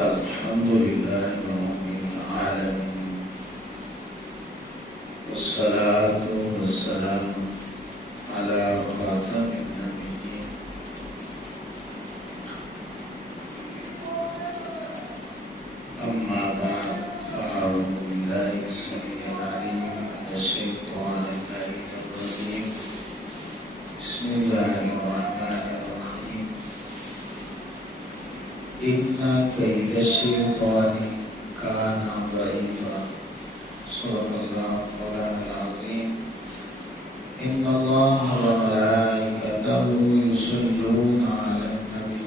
الحمد لله رب العالمين والصلاة والسلام على خاتم النبيين أما بعد فأعوذ بالله السميع العليم من الشيطان اللعين الرجيم بسم الله الرحمن الرحيم إن كيد الشيطان كان ضعيفا صدق الله مولانا العظيم إن الله وملائكته يصلون على النبي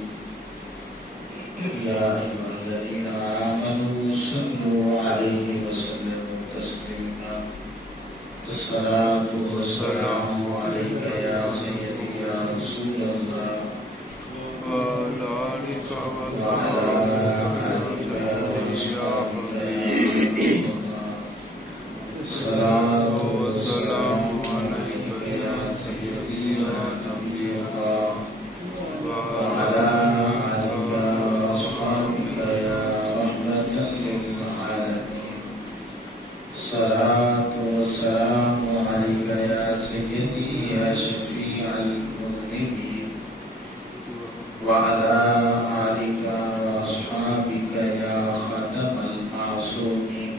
يا أيها الذين آمنوا صلوا عليه وسلموا تسليما الصلاة والسلام عليك يا سيدي يا رسول الله وعلى آلك وصحبك الصلاة والسلام عليك يا سيدي يا نبي الله وعلى آلك وصحبك يا رحمة للعالمين الصلاة والسلام عليك يا سيدي يا شفيع المذنبين وعلى آلك وأصحابك يا خاتم المعصومين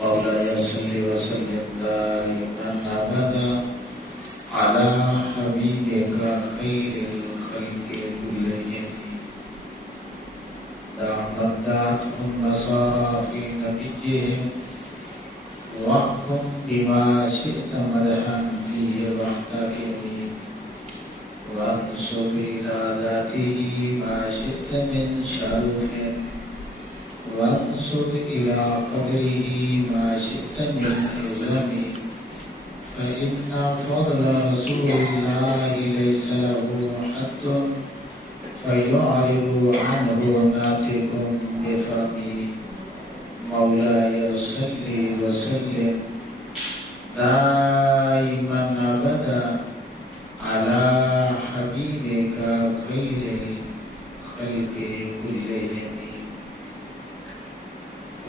مولاي صل وسلم دائما أبدا على حبيبك خير الخلق كلهم دعمت دعتهم النصارى في نبيهم واحكم بما شئت مدحا فيه واحترمه وانصب إلى ذاته ما شئت من شرف وانصب إلى قدره ما شئت من عظم فإن فضل رسول الله ليس له حد فيعرض عنه ناطق بفمه مولاي صل وسلم دائما أبدا على حبيبك خير الخلق كلهم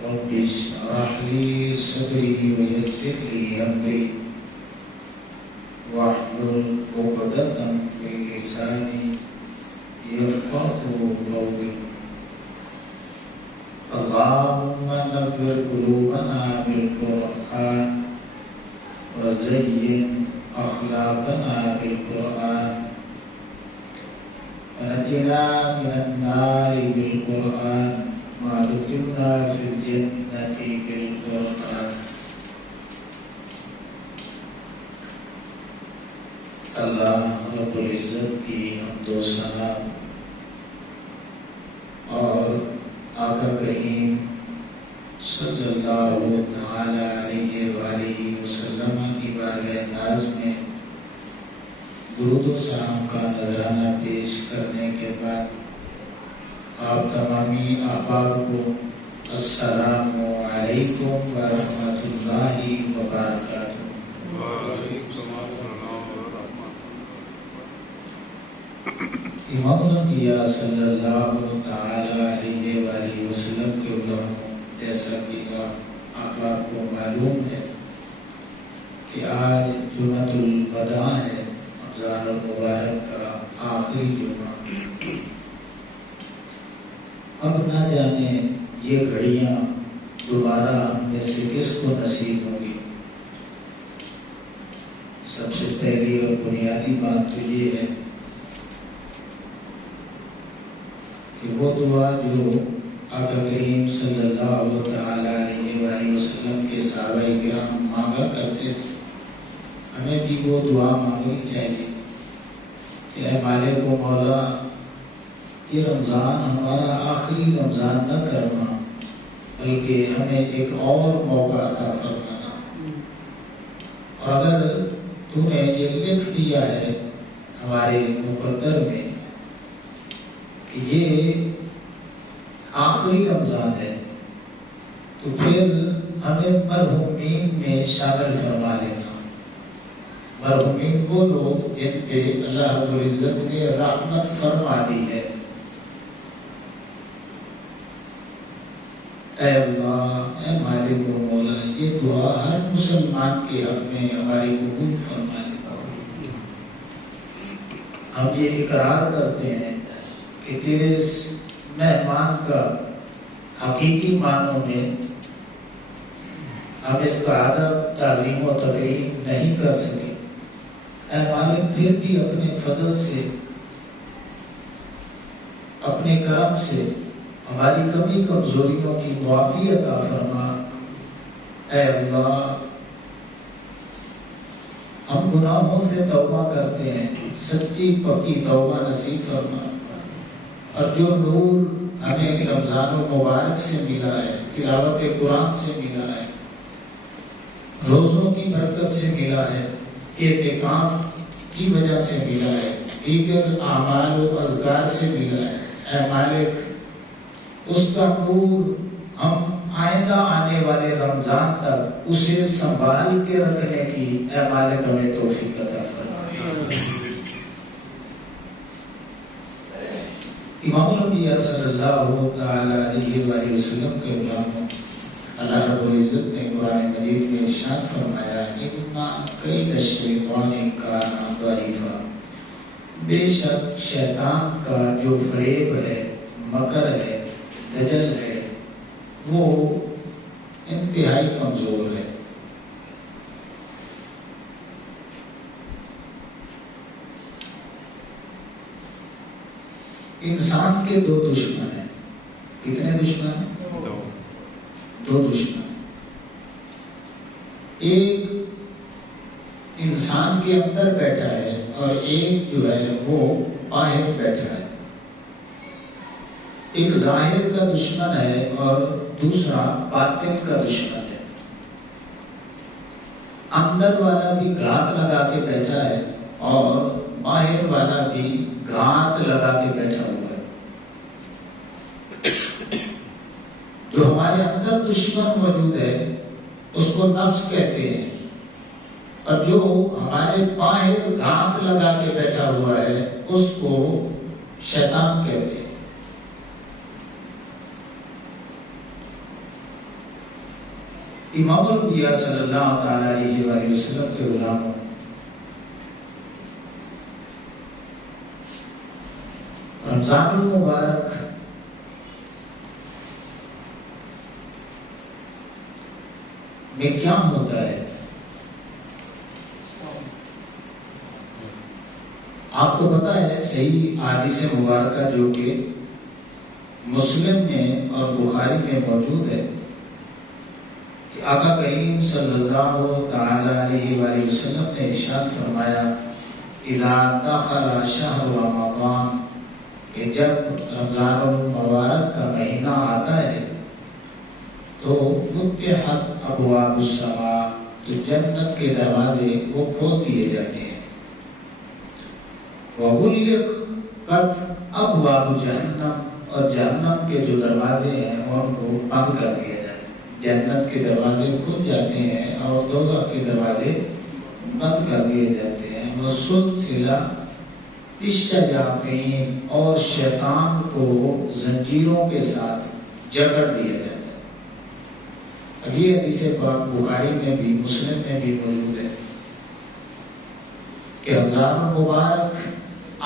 رب اشرح لي صدري ويسر لي أمري واحلل عقدة من لساني يفقهوا قولي اللهم نور قلوبنا بالقرآن وزين أخلاقنا بالقرآن ونجنا من النار بالقرآن وادخلنا في الجنة بالقرآن اللہ رب العزت کی حمد و ثنا اور آقا کریم صلی اللہ تعالی علیہ وآلہ وسلم کی بارگاہ ناز میں درود و سلام کا نذرانہ پیش کرنے کے بعد آپ تمامی احباب کو السلام علیکم ورحمۃ اللہ وبرکاتہ۔ امام الانبیاء صلی اللہ تعالی علیہ وآلہ وسلم کے علماء جیسا کہ آپ کو معلوم ہے کہ آج جمعۃ الوداع ہے، رمضان المبارک کا آخری جمعہ۔ اب نہ جانے یہ گھڑیاں دوبارہ ہم میں سے کس کو نصیب ہوں گی۔ سب سے پہلی اور بنیادی بات تو یہ ہے کہ وہ دعا جو آقا کریم صلی اللہ تعالی علیہ وآلہ وسلم کے صحابہ کرام مانگا کرتے تھے، ہمیں بھی وہ دعا مانگنی چاہیے کہ اے مالک و مولا، یہ رمضان ہمارا آخری رمضان نہ کرنا بلکہ ہمیں ایک اور موقع عطا فرمانا، اور اگر تو نے یہ لکھ دیا ہے ہمارے مقدر میں کہ یہ آخری رمضان ہے تو پھر ہمیں مرحومین میں شامل فرما لینا۔ مرحومین وہ لوگ جن پہ اللہ رب العزت نے رحمت فرما دی ہے، اے اللہ، اے مالک و مولا، یہ دعا ہر مسلمان کے حق میں ہماری قبول فرما دے۔ ہم یہ اقرار کرتے ہیں کہ تیرے اس مہمان کا حقیقی معنوں میں ہم اس کا ادب، تعظیم و تقریم نہیں کر سکے۔ اے مالک، پھر بھی اپنے فضل سے، اپنے کرم سے ہماری کمی کمزوریوں کی معافی عطا فرما۔ اے اللہ، ہم گناہوں سے توبہ کرتے ہیں، سچی پکی توبہ نصیب فرما، اور جو نور ہمیں رمضان المبارک سے ملا ہے، تلاوت قرآن سے ملا ہے، روزوں کی برکت سے ملا ہے، اعتکاف کی وجہ سے ملا ہے، دیگر اعمال و اذکار سے ملا ہے، اے مالک، اس کا نور ہم آئندہ آنے والے رمضان تک اسے سنبھال کے رکھنے کی اے مالک ہمیں توفیق عطا فرما۔ امام الانبیاء صلی اللہ تعالی علیہ وآلہ وسلم کے غلاموں، اللہ رب العزت نے قرآن مجید میں ارشاد فرمایا، اِنَّ کَیْدَ الشَّیْطَانِ کَانَ ضَعِیفًا، بے شک شیطان کا جو فریب ہے، مکر ہے، دجل ہے، وہ انتہائی کمزور ہے۔ انسان کے دو دشمن ہیں۔ کتنے دشمن ہیں؟ دو دشمن ہیں۔ ایک انسان کے اندر بیٹھا ہے اور ایک جو ہے وہ باہر بیٹھا ہے۔ ایک ظاہر کا دشمن ہے اور دوسرا باطن کا دشمن ہے۔ اندر والا بھی گھات لگا کے بیٹھا ہے اور باہر والا بھی گھات لگا کے بیٹھا ہوا ہے۔ جو ہمارے اندر دشمن موجود ہے اس کو نفس کہتے ہیں، اور جو ہمارے باہر گھات لگا کے بیٹھا ہوا ہے اس کو شیطان کہتے ہیں۔ امام الانبیاء صلی اللہ تعالی علیہ وآلہ وسلم کے غلاموں، رمضان المبارک میں کیا ہوتا ہے؟ آپ کو پتا ہے صحیح حدیث مبارکہ جو کہ مسلم میں اور بخاری میں موجود ہے کہ آقا کریم صلی اللہ تعالی علیہ وآلہ وسلم نے ارشاد فرمایا، اذا دخل شہر رمضان، کہ جب رمضان المبارک کا مہینہ آتا ہے تو فتحت ابواب السماء، تو جنت کے دروازے وہ کھول دیے جاتے ہیں، وغلقت ابواب جہنم، اور جہنم کے جو دروازے ہیں ان کو بند کر دیا جاتا ہے۔ جنت کے دروازے کھل جاتے ہیں اور دوزخ کے دروازے بند کر دیے جاتے ہیں۔ وسلسلۃ الشیاطین، اور شیطان کو زنجیروں کے ساتھ جکڑ دیا جاتا ہے۔ اب یہ حدیث پاک بخاری میں بھی مسلم میں بھی موجود ہے کہ رمضان المبارک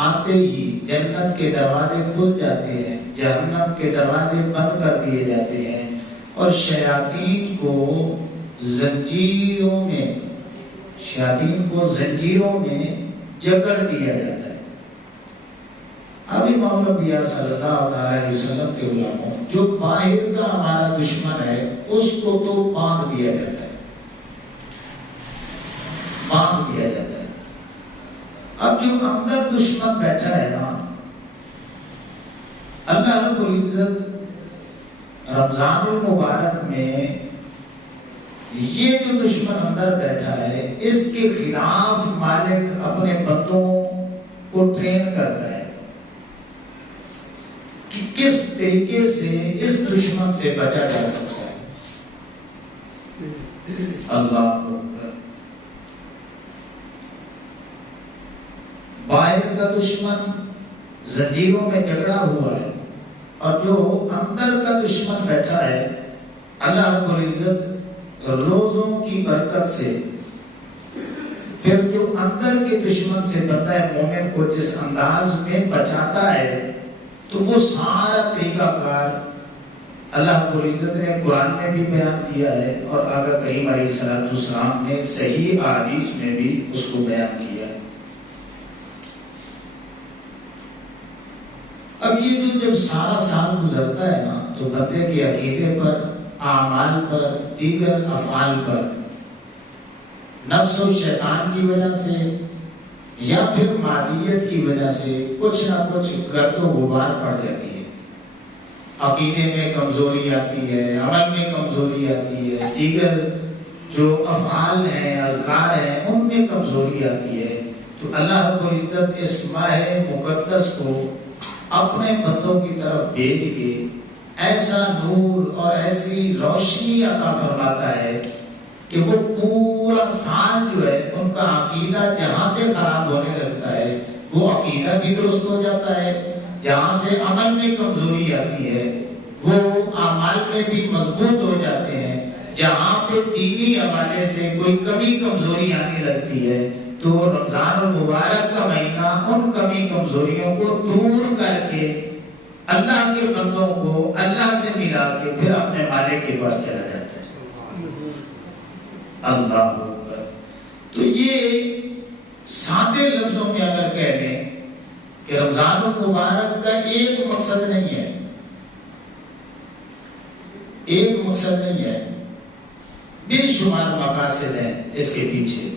آتے ہی جنت کے دروازے کھل جاتے ہیں، جہنم کے دروازے بند کر دیے جاتے ہیں، اور شیاطین کو زنجیروں میں جکڑ دیا جاتا ہے۔ اب امام الانبیاء صلی اللہ علیہ وسلم کے غلاموں، جو باہر کا ہمارا دشمن ہے اس کو تو باندھ دیا جاتا ہے، باندھ دیا جاتا ہے۔ اب جو اندر دشمن بیٹھا ہے نا، اللہ رب العزت رمضان المبارک میں یہ جو دشمن اندر بیٹھا ہے اس کے خلاف مالک اپنے بندوں کو ٹرین کرتا ہے کہ کس طریقے سے اس دشمن سے بچا جا سکتا ہے۔ اللہ اکبر۔ باہر کا دشمن زنجیروں میں جکڑا ہوا ہے، اور جو اندر کا دشمن بیٹھا ہے اللہ رب العزت روزوں کی برکت سے پھر جو اندر کے دشمن سے بندہ مومن کو جس انداز میں بچاتا ہے، تو وہ سارا طریقہ کار اللہ رب العزت نے قرآن میں بھی بیان کیا ہے اور آقا کریم علیہ السلام نے صحیح احادیث میں بھی اس کو بیان کیا ہے۔ اب یہ جو جب سارا سال گزرتا ہے نا، تو بندے کے عقیدے پر، اعمال پر، دیگر افعال پر نفس و شیطان کی وجہ سے یا پھر مادیت کی وجہ سے کچھ نہ کچھ گرد و غبار پڑ جاتی ہے۔ عقیدے میں کمزوری آتی ہے، عمل میں کمزوری آتی ہے، دیگر جو افعال ہیں، اذکار ہیں، ان میں کمزوری آتی ہے۔ تو اللہ رب العزت اس ماہ مقدس کو اپنے بندوں کی طرف بھیج کے ایسا نور اور ایسی روشنی عطا فرماتا ہے کہ وہ پورا سال جو ہے ان کا عقیدہ جہاں سے خراب ہونے لگتا ہے وہ عقیدہ بھی درست ہو جاتا ہے، جہاں سے عمل میں کمزوری آتی ہے وہ اعمال میں بھی مضبوط ہو جاتے ہیں، جہاں پہ دینی حوالے سے کوئی کمی کمزوری آنے لگتی ہے تو رمضان المبارک کا مہینہ ان کمی کمزوریوں کو دور کر کے اللہ کے بندوں کو اللہ سے ملا کے پھر اپنے مالک کے پاس چلا جاتا ہے۔ اللہ اکبر۔ تو یہ سادے لفظوں میں اگر کہہ دیں کہ رمضان المبارک کا ایک مقصد نہیں ہے، ایک مقصد نہیں ہے، بے شمار مقاصد ہیں اس کے پیچھے،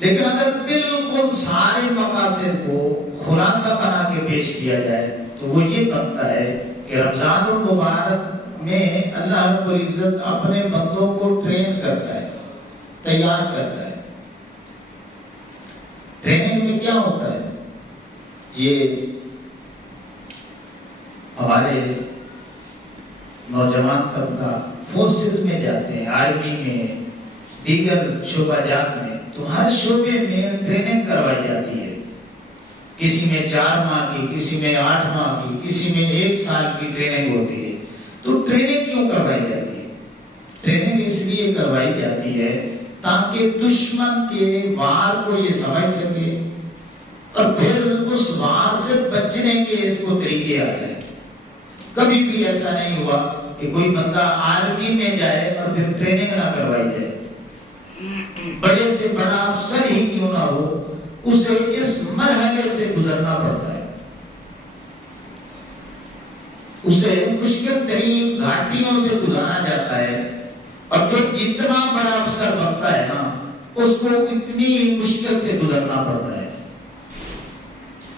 لیکن اگر بالکل سارے مقاصد کو خلاصہ بنا کے پیش کیا جائے تو وہ یہ بنتا ہے کہ رمضان المبارک میں اللہ رب العزت اپنے بندوں کو ٹرین کرتا ہے، تیار کرتا ہے۔ ٹریننگ میں کیا ہوتا ہے؟ یہ ہمارے نوجوان طبقہ فورسز میں جاتے ہیں، آرمی میں، دیگر شعبہ جات میں، تو ہر شعبے میں ٹریننگ کروائی جاتی ہے، کسی میں 4 ماہ کی، کسی میں 8 ماہ کی، کسی میں 1 سال کی ٹریننگ ہوتی ہے۔ تو ٹریننگ کیوں کروائی جاتی ہے؟ ٹریننگ اس لیے کروائی جاتی ہے تاکہ دشمن کے وار کو یہ سمجھ سکے اور پھر اس وار سے بچنے کے اس کو طریقے آ جائیں۔ کبھی بھی ایسا نہیں ہوا کہ کوئی بندہ آرمی میں جائے اور پھر ٹریننگ نہ کروائی جائے، بڑے سے بڑا افسر ہی کیوں نہ ہو اسے اس مرحلے سے گزرنا پڑتا ہے، اسے مشکل ترین گھاٹیوں سے گزارا جاتا ہے، اور جو جتنا بڑا افسر بنتا ہے نا اس کو اتنی مشکل سے گزرنا پڑتا ہے۔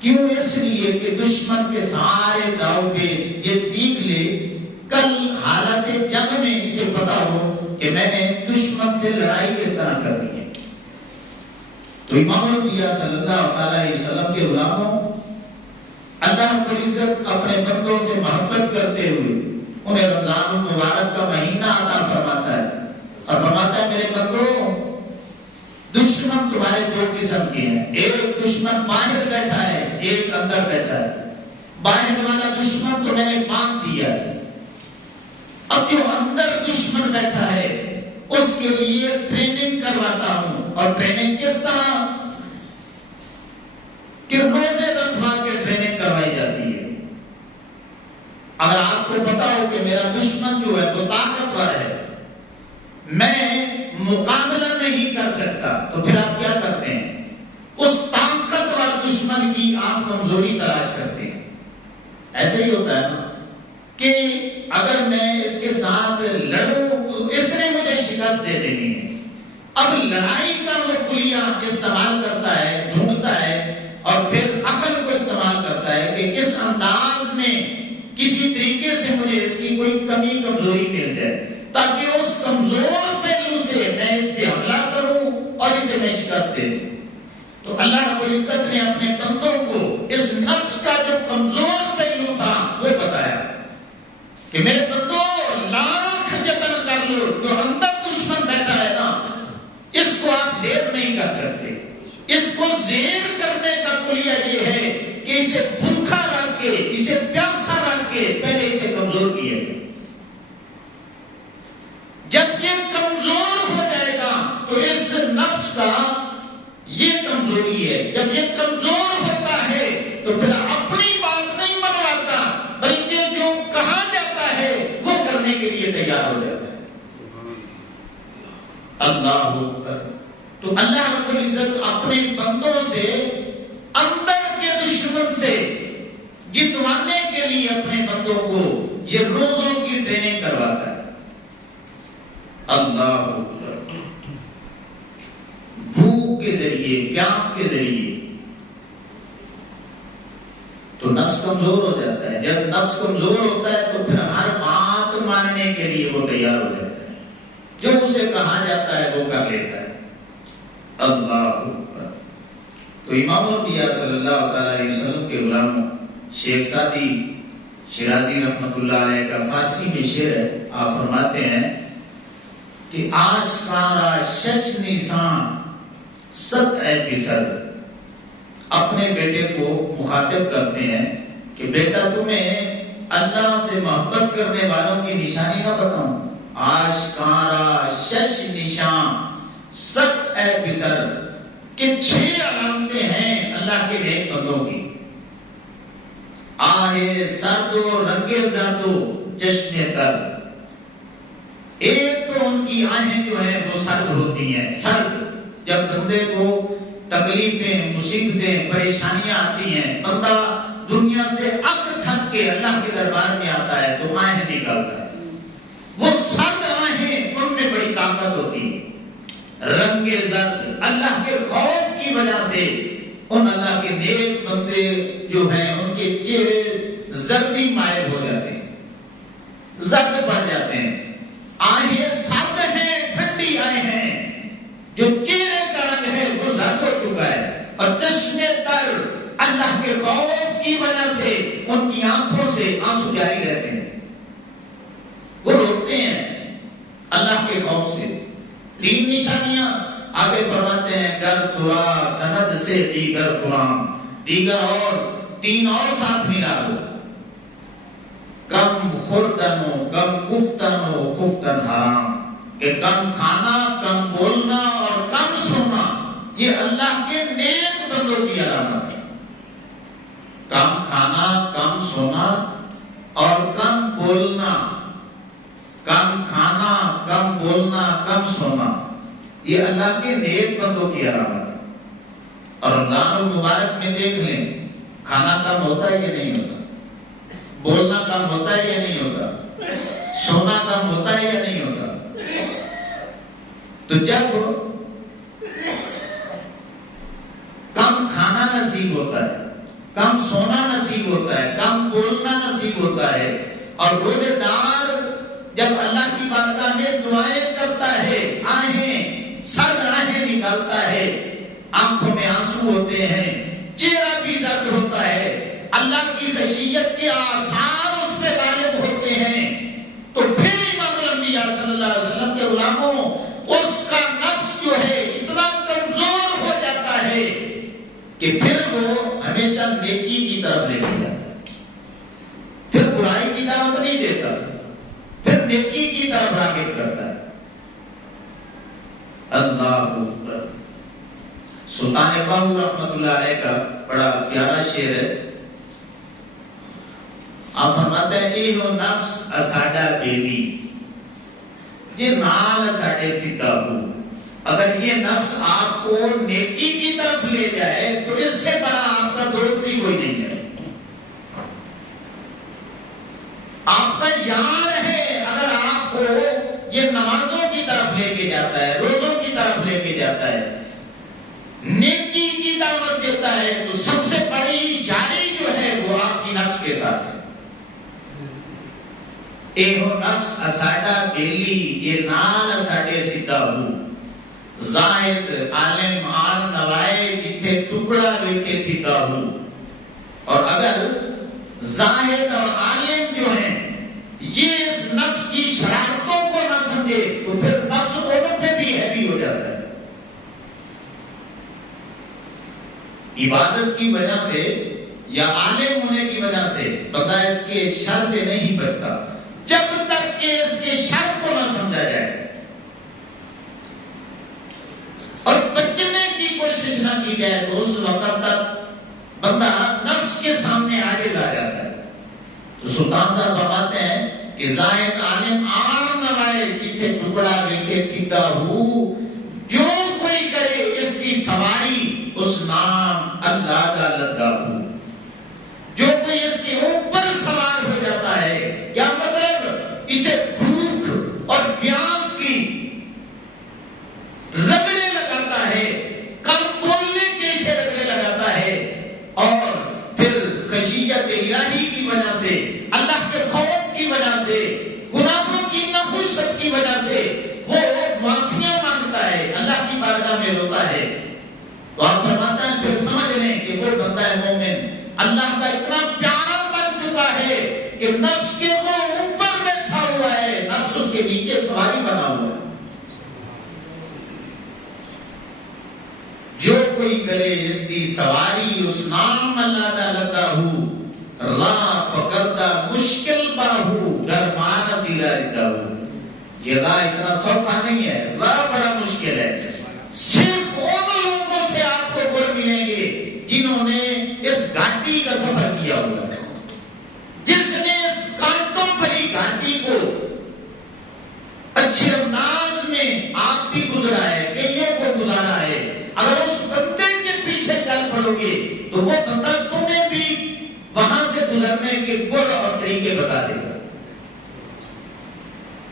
کیوں؟ اس لیے کہ دشمن کے سارے داؤ پیچ یہ سیکھ لے، کل حالت جنگ میں اسے پتا ہو کہ میں نے دشمن سے لڑائی کس طرح کرنی ہے۔ تو امام الانبیاء صلی اللہ علیہ وسلم کے غلاموں، اللہ رب العزت اپنے بندوں سے محبت کرتے ہوئے انہیں رمضان المبارک کا مہینہ عطا فرماتا ہے اور فرماتا ہے میرے بندوں، دشمن تمہارے 2 قسم کے ہیں، ایک دشمن باہر بیٹھا ہے، ایک اندر بیٹھا ہے۔ باہر والا دشمن تو میں نے باندھ دیا ہے، اب جو اندر دشمن بیٹھا ہے اس کے لیے ٹریننگ کرواتا ہوں، اور ٹریننگ کس طرح کہ روزے رکھوا کے ٹریننگ کروائی جاتی ہے۔ اگر آپ کو پتا ہو کہ میرا دشمن جو ہے وہ طاقتور ہے، میں مقابلہ نہیں کر سکتا، تو پھر آپ کیا کرتے ہیں؟ اس طاقتور دشمن کی آپ کمزوری تلاش کرتے ہیں۔ ایسے ہی ہوتا ہے نا کہ اگر میں اس کے ساتھ لڑوں تو اس نے مجھے شکست دے دینی ہے، اب لڑائی کا وہ کلیہ استعمال کرتا ہے، ڈھونڈتا ہے، اور پھر عقل کو استعمال کرتا ہے کہ کس انداز میں کسی طریقے سے مجھے اس کی کوئی کمی کمزوری مل جائے تاکہ اس کمزور پہلو سے میں اس پہ حملہ کروں اور اسے میں شکست دے دوں۔ تو اللہ رب العزت نے اپنے بندوں کو اس نفس کا جو کمزور پہلو تھا وہ بتایا کہ میرے بندوں لاکھ جتن کر لو، جو اندر دشمن بیٹھا ہے نا اس کو آپ زیر نہیں کر سکتے، اس کو زیر کرنے کا کلیہ یہ ہے کہ اسے بھوکا رکھ کے، اسے پیاسا رکھ کے پہلے اسے کمزور کیا جائے۔ کا یہ کمزوری ہے. جب یہ کمزور ہوتا ہے تو پھر اپنی بات نہیں منواتا بلکہ جو کہا جاتا ہے وہ کرنے کے لیے تیار ہو جاتا ہے. اللہ اکبر. تو اللہ رب العزت اپنے بندوں سے اندر کے دشمن سے جتوانے کے لیے اپنے بندوں کو یہ روزوں کی ٹریننگ کرواتا ہے. اللہ اکبر. بھوک کے ذریعے, پیاس کے ذریعے تو نفس کمزور ہو جاتا ہے. جب نفس کمزور ہوتا ہے تو پھر ہر بات ماننے کے لیے وہ تیار ہو جاتا ہے. جو اسے کہا جاتا ہے وہ کر لیتا ہے. اللہ اکبر. تو امام الانبیاء صلی اللہ تعالی علیہ وسلم کے غلام شیخ سعدی شیرازی رحمۃ اللہ علیہ کا فارسی میں شعر ہے. آپ فرماتے ہیں کہ آشکارا شش نشان ست اے پسر. اپنے بیٹے کو مخاطب کرتے ہیں کہ بیٹا تمہیں اللہ سے محبت کرنے والوں کی نشانی نہ بتاؤں. آشکارا شش نشان ست اے پسر کہ 6 علامتیں ہیں اللہ کے نیک بندوں کی. آہے سردو رنگے زردو چشمے تر. ایک تو ان کی آہیں جو ہیں وہ سرد ہوتی ہیں. سرد جب بندے کو تکلیفیں, مصیبتیں, پریشانیاں آتی ہیں, بندہ دنیا سے اک تھک کے اللہ کے دربار میں آتا ہے تو آہیں نکالتا ہے. وہ سرد آہیں ان میں بڑی طاقت ہوتی ہے. رنگ زرد اللہ کے خوف کی وجہ سے ان اللہ کے نیک بندے جو ہیں ان کے چہرے زردی مائل ہو جاتے ہیں, زرد پڑ جاتے ہیں. آہیں سرد ہیں, ٹھنڈی آئے ہیں. جو چہرے کا رنگ ہے وہ زرد ہو چکا ہے. اور چشمے تر اللہ کے خوف کی وجہ سے ان کی آنکھوں سے آنسو جاری رہتے ہیں. وہ روتے ہیں اللہ کے خوف سے. 3 نشانیاں آگے فرماتے ہیں. گر دعا سند سے دیگر قرآن. دیگر اور 3 اور ساتھ ملا دو. کم خوردنو کم گفتنو خفتن حرام. کہ کم کھانا, کم بولنا اور کم سونا یہ اللہ کے نیک بندوں کی علامت ہے. کم کھانا, کم سونا اور کم بولنا. کم کھانا, کم بولنا, کم سونا یہ اللہ کے نیک بندوں کی علامت ہے. اور رمضان المبارک میں دیکھ لیں, کھانا کم ہوتا ہے یا نہیں ہوتا, بولنا کم ہوتا ہے یا نہیں ہوتا, سونا کم ہوتا ہے یا نہیں ہوتا. تو جب کم کھانا نصیب ہوتا ہے, کم سونا نصیب ہوتا ہے, کم بولنا نصیب ہوتا ہے, اور روزے دار جب اللہ کی بارگاہ میں دعائیں کرتا ہے, آہیں سرد آہیں نکالتا ہے, آنکھوں میں آنسو ہوتے ہیں, چہرہ بھی زرد ہوتا ہے, اللہ کی خشیت کے آثار اس پہ غالب ہوتے ہیں, تو پھر امام الانبیاء صلی اللہ علیہ وسلم کے غلاموں اس کا نفس جو ہے اتنا کمزور ہو جاتا ہے کہ پھر وہ ہمیشہ نیکی کی طرف لے کے جاتا ہے. پھر برائی کی دعوت نہیں دیتا, پھر نیکی کی طرف راغب کرتا ہے. اللہ اکبر. سلطان باہو رحمۃ اللہ علیہ کا بڑا پیارا شعر ہے. آپ فرماتے ہیں ایہو نفس اساڈا بیلی جے نال ساڈے سیدھا ہو. اگر یہ نفس آپ کو نیکی کی طرف لے جائے تو اس سے بڑا آپ کا دوست ہی کوئی نہیں ہے. آپ کا یار ہے اگر آپ کو یہ نمازوں کی طرف لے کے جاتا ہے, روزوں کی طرف لے کے جاتا ہے, نیکی کی دعوت دیتا ہے, تو سب سے بڑی جاری جو ہے وہ آپ کی نفس کے ساتھ ہے. ایہو نفس اساڈا بیلی یہ نال ساڈے سیدھا ہو. زاہد عالم آل نوائے جتھے ٹکڑا ویکھے تھیدا ہو. اور اگر زاہد اور عالم جو ہیں یہ اس نفس کی شرارتوں کو نہ سمجھے تو پھر نفس عورت میں بھی ہیوی ہو جاتا ہے. عبادت کی وجہ سے یا عالم ہونے کی وجہ سے بندہ اس کے شر سے نہیں بچتا جب تک کہ اس کے شر کو نہ سمجھا جائے. اور جائے تو اس وقت تک بندہ نفس کے سامنے آگے جا جاتا ہے. تو سلطان صاحب فرماتے ہیں کہ زاہد عالم عام نوائے جتھے ٹکڑا دیکھے تھیتا ہو، جو کوئی کرے اس کی سواری اس نام اللہ کا لگا ہو. جو کوئی اس کے اوپر سوار ہو جاتا ہے، کیا مطلب؟ اسے بھوک اور پیاس کی رگڑے لگاتا ہے، کم بولنے کے اسے رگڑے لگاتا ہے، اور پھر خشیت الہی کی وجہ سے، اللہ کے خوف کی وجہ سے، گناہوں کی نحوست کی وجہ سے وہ معافیاں مانگتا ہے، اللہ کی بارگاہ میں روتا ہے. تو آپ فرماتا ہے پھر سمجھ لیں کہ وہ بندہ ہے مومن، اللہ کا اتنا پیارا بن چکا ہے کہ نفس کے وہ اوپر بیٹھا ہوا ہے، نفس اس کے نیچے سواری بنا ہوا ہے. جو کوئی کرے اس کی سواری اس نام اللہ کا لگا ہو، راہ فکردہ مشکل باہو گر مانا سیلا رہتا ہو. یہ راہ اتنا سوکھا نہیں ہے، راہ بڑا مشکل ہے. صرف ان لوگوں سے آپ کو گل ملیں گے جنہوں نے اس گھاٹی کا سفر کیا ہوا ہے، جس نے اس کانٹوں بھری گھاٹی کو اچھے انداز میں آپ بھی گزرا ہے، کئیوں کو گزارا ہے. اگر اس بندے کے پیچھے چل پڑو گے تو وہ بندہ تمہیں بھی وہاں سے گزرنے کے گر اور طریقے بتا دے گا.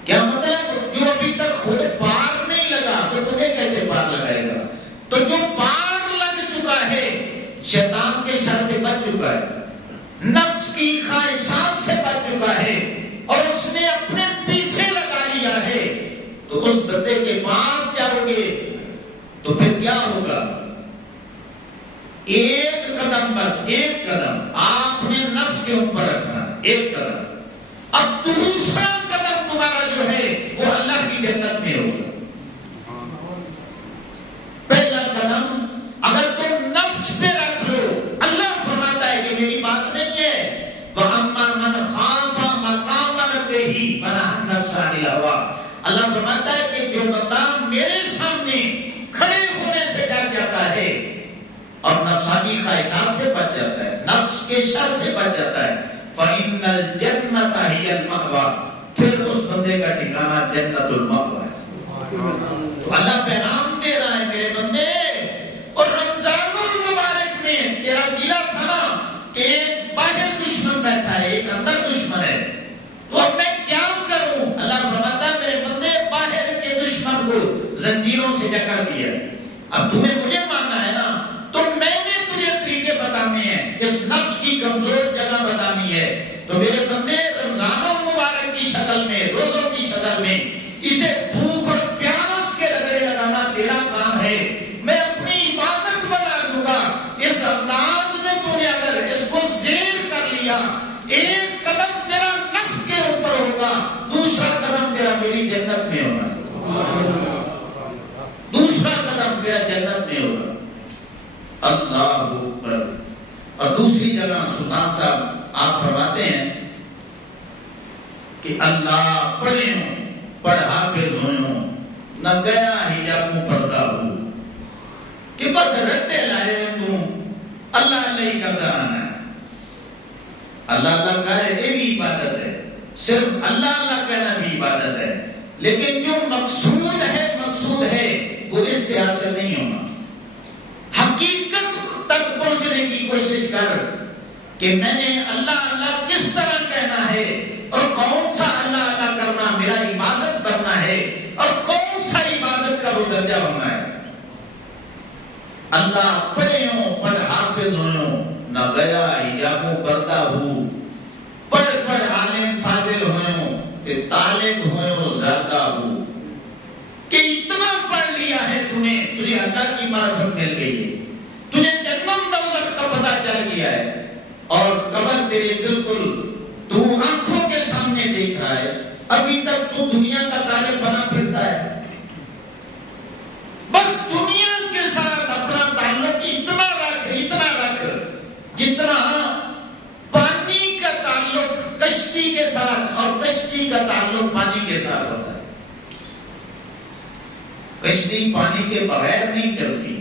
کیا مطلب؟ جو ابھی تک خود پار نہیں لگا تو تمہیں کیسے پار لگائے گا؟ تو جو پار لگ چکا ہے، شیطان کے شر سے بچ چکا ہے، نفس کی خواہشات سے بچ چکا ہے، اور اس نے اپنے پیچھے لگا لیا ہے، تو اس بندے کے پاس جاؤ گے تو پھر کیا ہوگا؟ ایک قدم، بس ایک قدم آپ نے نفس کے اوپر رکھنا، ایک قدم. اب دوسرا قدم تمہارا جو ہے وہ اللہ کی جنت میں ہوگا. پہلا قدم اگر تم نفس پہ رکھ لو، اللہ فرماتا ہے کہ میری بات نہیں ہے، وَأَمَّا مَنْ خَافَ مَقَامَ رَبِّهِ وَنَهَا النَّفْسَ عَنِ الْهَوَىٰ. اللہ فرماتا ہے کہ جو بندہ میرے سامنے کھڑے ہونے سے ڈر جاتا ہے اور نفسانی خواہشات سے بچ جاتا ہے، نفس کے شر سے بچ جاتا ہے، فَإِنَّ الْجَنَّةَ هِيَ الْمَأْوَىٰ، پھر اس بندے کا ٹھکانہ جنت المأویٰ ہے. تو اللہ پیغام دے رہا ہے میرے بندے، اور رمضان المبارک میں تیرا گلا تھا نا کہ ایک باہر دشمن بیٹھا ہے، ایک اندر دشمن ہے، تو اب میں کیا کروں؟ اللہ فرماتا ہے میرے بندے باہر کے دشمن کو زنجیروں سے جکڑ دیا، اب تمہیں مجھے ماننا ہے نا، تو میں نے تجھے طریقے بتانے ہیں، اس نفس کی کمزور جگہ بتانی ہے. تو میرے بندے رمضان المبارک کی شکل میں، روزوں کی شکل میں اسے بھوک اور پیاس کے رگڑے لگانا تیرا کام ہے. میں اپنی عبادت بنا دوں گا. اس انداز میں تو نے اگر اس کو زیر کر لیا، ایک قدم تیرا نفس کے اوپر ہوگا، دوسرا قدم تیرا میری جنت میں ہوگا، دوسرا قدم تیرا جنت میں ہوگا. اللہ اکبر. اور دوسری جگہ سلطان صاحب آپ فرماتے ہیں کہ اللہ پڑھے ہوں، پڑھ حافظ ہوں، نہ گیا حجاب میں پردہ ہو، کہ بس رٹے لائے تم اللہ نہیں کرتا رہنا ہے. اللہ اللہ کہے یہ بھی عبادت ہے، صرف اللہ اللہ کہنا بھی عبادت ہے، لیکن جو مقصود ہے وہ اس سے حاصل نہیں ہونا. حقیقت تک پہنچنے کی کوشش کر کہ میں نے اللہ اللہ کس طرح کہنا ہے، اور کون سا اللہ اللہ کرنا میرا عبادت کرنا ہے، اور کون سا عبادت کا وہ درجہ ہونا ہے. اللہ پڑھے ہوں، پڑھ حافظ ہوں، نہ گیا حجابوں پردہ ہو، پڑھ عالم فاضل ہوں، کہ طالب ہوں زیادہ ہو، کہ اتنا پڑھ لیا ہے تجھے اللہ کی معرفت مل گئی ہے، تجھے جنت دولت کا پتہ چل گیا ہے، اور قبر تیرے بالکل تو آنکھوں کے سامنے دیکھ رہا ہے، ابھی تک تو دنیا کا طالب بنا پھرتا ہے. بس دنیا کے ساتھ اپنا تعلق اتنا رکھ جتنا پانی کا تعلق کشتی کے ساتھ اور کشتی کا تعلق پانی کے ساتھ ہوتا ہے. کشتی پانی کے بغیر نہیں چلتی،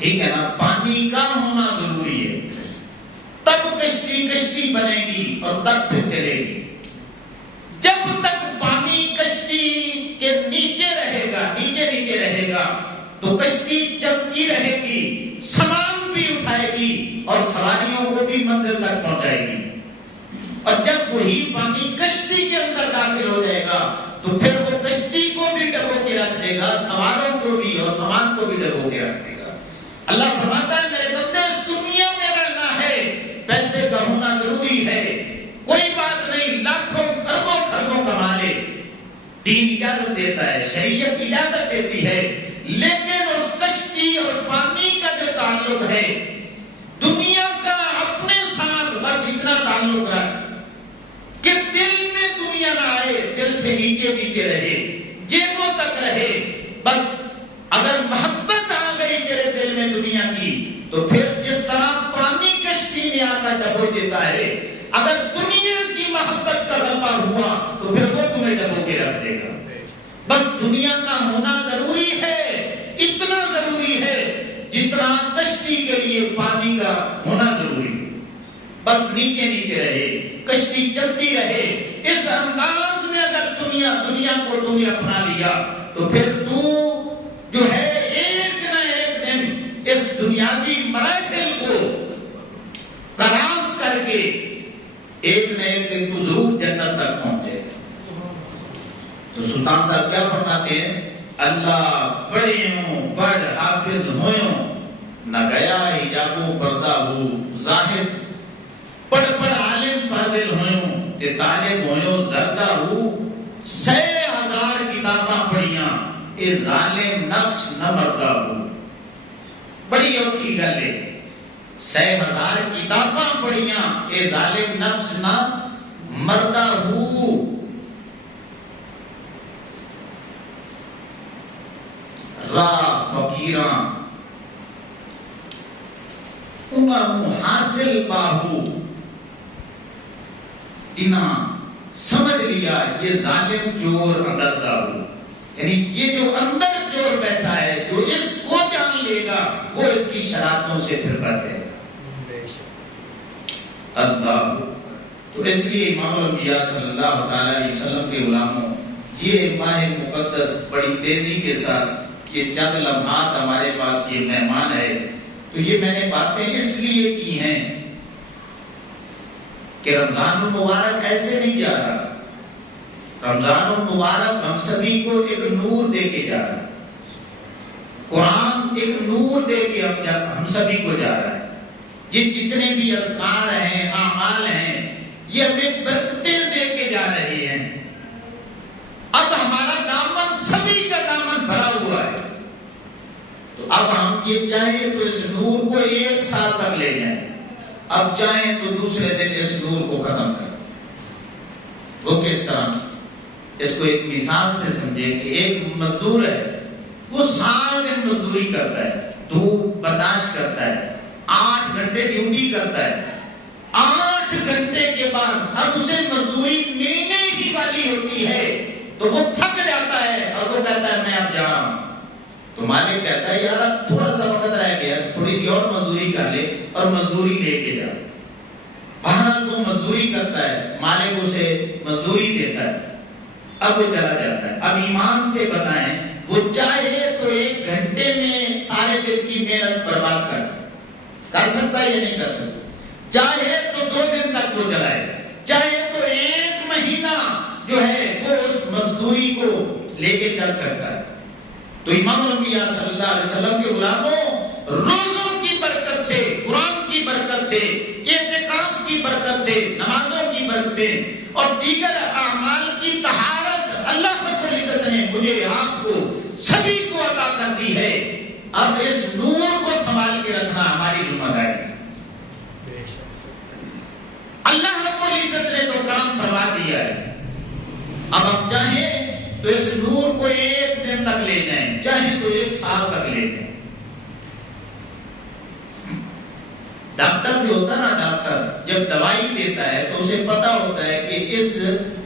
ٹھیک ہے نا، پانی کا ہونا ضروری ہے، تب کشتی بنے گی اور تب پھر چلے گی۔ جب تک پانی کشتی کے نیچے رہے گا تو کشتی چلتی رہے گی، سامان بھی اٹھائے گی اور سواریوں کو بھی منزل تک پہنچائے گی۔ اور جب وہی پانی کشتی کے اندر داخل ہو جائے گا تو پھر وہ کشتی کو بھی ڈبو کے رکھ دے گا، سواروں کو بھی اور سامان کو بھی ڈبو کے رکھ دے گا۔ اللہ فرماتا ہے میرے بندے اس دنیا میں رہنا ہے، پیسے کا ہونا ضروری ہے، کوئی بات نہیں، لاکھوں اربوں کما لے، دین اجازت دیتا ہے، شریعت اجازت دیتی ہے، لیکن اس کشتی اور پانی کا جو تعلق ہے دنیا کا اپنے ساتھ بس اتنا تعلق رکھ کہ دل میں دنیا نہ آئے، دل سے نیچے رہے، جیبوں تک رہے۔ بس اگر محبت آ گئی تیرے دل میں دنیا کی تو پھر جس طرح پانی کشتی میں آ کر ڈبو دیتا ہے، اگر دنیا کی محبت کا غلبہ ہوا تو پھر وہ تمہیں ڈبو کے رکھ دے گا۔ بس دنیا کا ہونا ضروری ہے، اتنا ضروری ہے جتنا کشتی کے لیے پانی کا ہونا ضروری ہے۔ بس نیچے رہے، کشتی چلتی رہے۔ اس انداز میں اگر دنیا کو تم نے اپنا لیا تو پھر تو جو ہے ایک نہ ایک دن اس دنیاوی مراحل کو کراس کر کے ایک نہ ایک دن تو ضرور جنت تک پہنچے۔ تو سلطان صاحب کیا فرماتے ہیں؟ اللہ بڑے ہوں بڑ حافظ ہوئوں، نہ گیا حجابوں پردہ ہو زاہد، پڑھ عالم فاضل ہوئوں تے طالب ہوئوں زردہ ہو، 100,000 کتاباں پڑھیاں اے ظالم نفس نہ مردہ ہو۔ بڑی اوکھی گل ہے، 100,000 کتاباں پڑھیاں اے ظالم نفس نہ مردہ ہو۔ راہ فقیراں حاصل باہو، تنا سمجھ لیا یہ ظالم چور اندر ہو، یعنی یہ جو اندر چور بیٹھا ہے جو اس کو جان لے گا وہ اس کی شرارتوں سے پھر بچے گا۔ اللہ تو اس لیے امام الانبیاء صلی اللہ تعالی علیہ وسلم کے غلاموں، یہ ماہ مقدس بڑی تیزی کے ساتھ یہ چند لمحات ہمارے پاس یہ مہمان ہے، تو یہ میں نے باتیں اس لیے کی ہیں کہ رمضان المبارک ایسے نہیں جا رہا، رمضان المبارک ہم سبھی کو ایک نور دے کے جا رہا ہے، قرآن ایک نور دے کے ہم سبھی کو جا رہا ہے۔ یہ جتنے بھی اذکار ہیں، اعمال ہیں، یہ ہمیں برکتیں دے کے جا رہے ہیں۔ اب ہمارا دامن سبھی کا دامن بھرا ہوا ہے، تو اب ہم یہ چاہیں تو اس نور کو 1 سال تک لے جائیں، اب چاہیں تو دوسرے دن اس نور کو ختم کریں۔ وہ کس طرح؟ اس کو ایک مثال سے سمجھیں کہ ایک مزدور ہے، وہ سارا دن مزدوری کرتا ہے، دھوپ برداشت کرتا ہے، 8 گھنٹے ڈیوٹی کرتا ہے، 8 گھنٹے کے بعد اب اسے مزدوری ملنے ہی والی ہوتی ہے تو وہ تھک جاتا ہے اور وہ کہتا ہے میں اب جا رہا ہوں۔ تو مالک کہتا ہے یار اب تھوڑا سا وقت رہ گیا، تھوڑی سی اور مزدوری کر لے اور مزدوری لے کے جا۔ بہرحال وہ مزدوری کرتا ہے، مالک اسے مزدوری دیتا ہے، اب وہ چلا جاتا ہے۔ اب ایمان سے بتائیں وہ چاہے تو 1 گھنٹے میں سارے دن کی محنت برباد کر سکتا ہے یا نہیں کر سکتا؟ چاہے تو 2 دن تک وہ چلائے، چاہے تو 1 مہینہ جو ہے وہ اس مزدوری کو لے کے چل سکتا ہے۔ تو امام الانبیاء صلی اللہ علیہ وسلم کے غلاموں، روزوں کی برکت سے، قرآن کی برکت سے، اعتکاف کی برکت سے، نمازوں کی برکتیں اور دیگر اعمال کی طہارت اللہ رب العزت نے مجھے آپ کو سبھی کو عطا کر دی ہے۔ اب اس نور کو سنبھال کے رکھنا ہماری ذمہ داری ہے۔ اللہ رب العزت نے تو کام فرما دیا ہے، اب ہم چاہیں تو اس نور کو 1 دن تک لے جائیں، چاہے تو 1 سال تک لے جائیں۔ ڈاکٹر جو ہوتا ہے نا، ڈاکٹر جب دوائی دیتا ہے تو اسے پتا ہوتا ہے کہ اس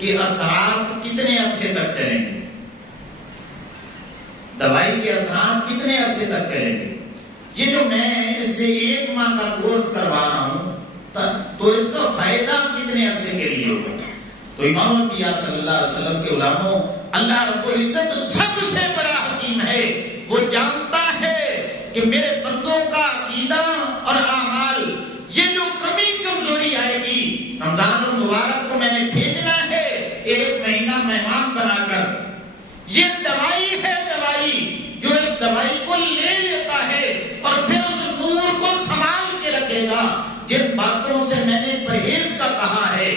کے اثرات کتنے عرصے تک چلیں گے، دوائی کے اثرات کتنے عرصے تک چلیں گے۔ یہ جو میں اس سے 1 ماہ کا کورس کروا رہا ہوں تو اس کا فائدہ کتنے عرصے کے لیے ہوگا؟ تو امام الانبیاء صلی اللہ علیہ وسلم کے علماء، اللہ رب العزت سب سے بڑا حکیم ہے، وہ جانتا ہے کہ میرے بندوں کا عقیدہ اور اعمال یہ جو کمی کمزوری آئے گی، رمضان المبارک کو میں نے بھیجنا ہے 1 مہینہ مہمان بنا کر، یہ دوائی ہے، دوائی جو اس دوائی کو لے لیتا ہے اور پھر اس نور کو سنبھال کے رکھے گا، جن باتوں سے میں نے پرہیز کا کہا ہے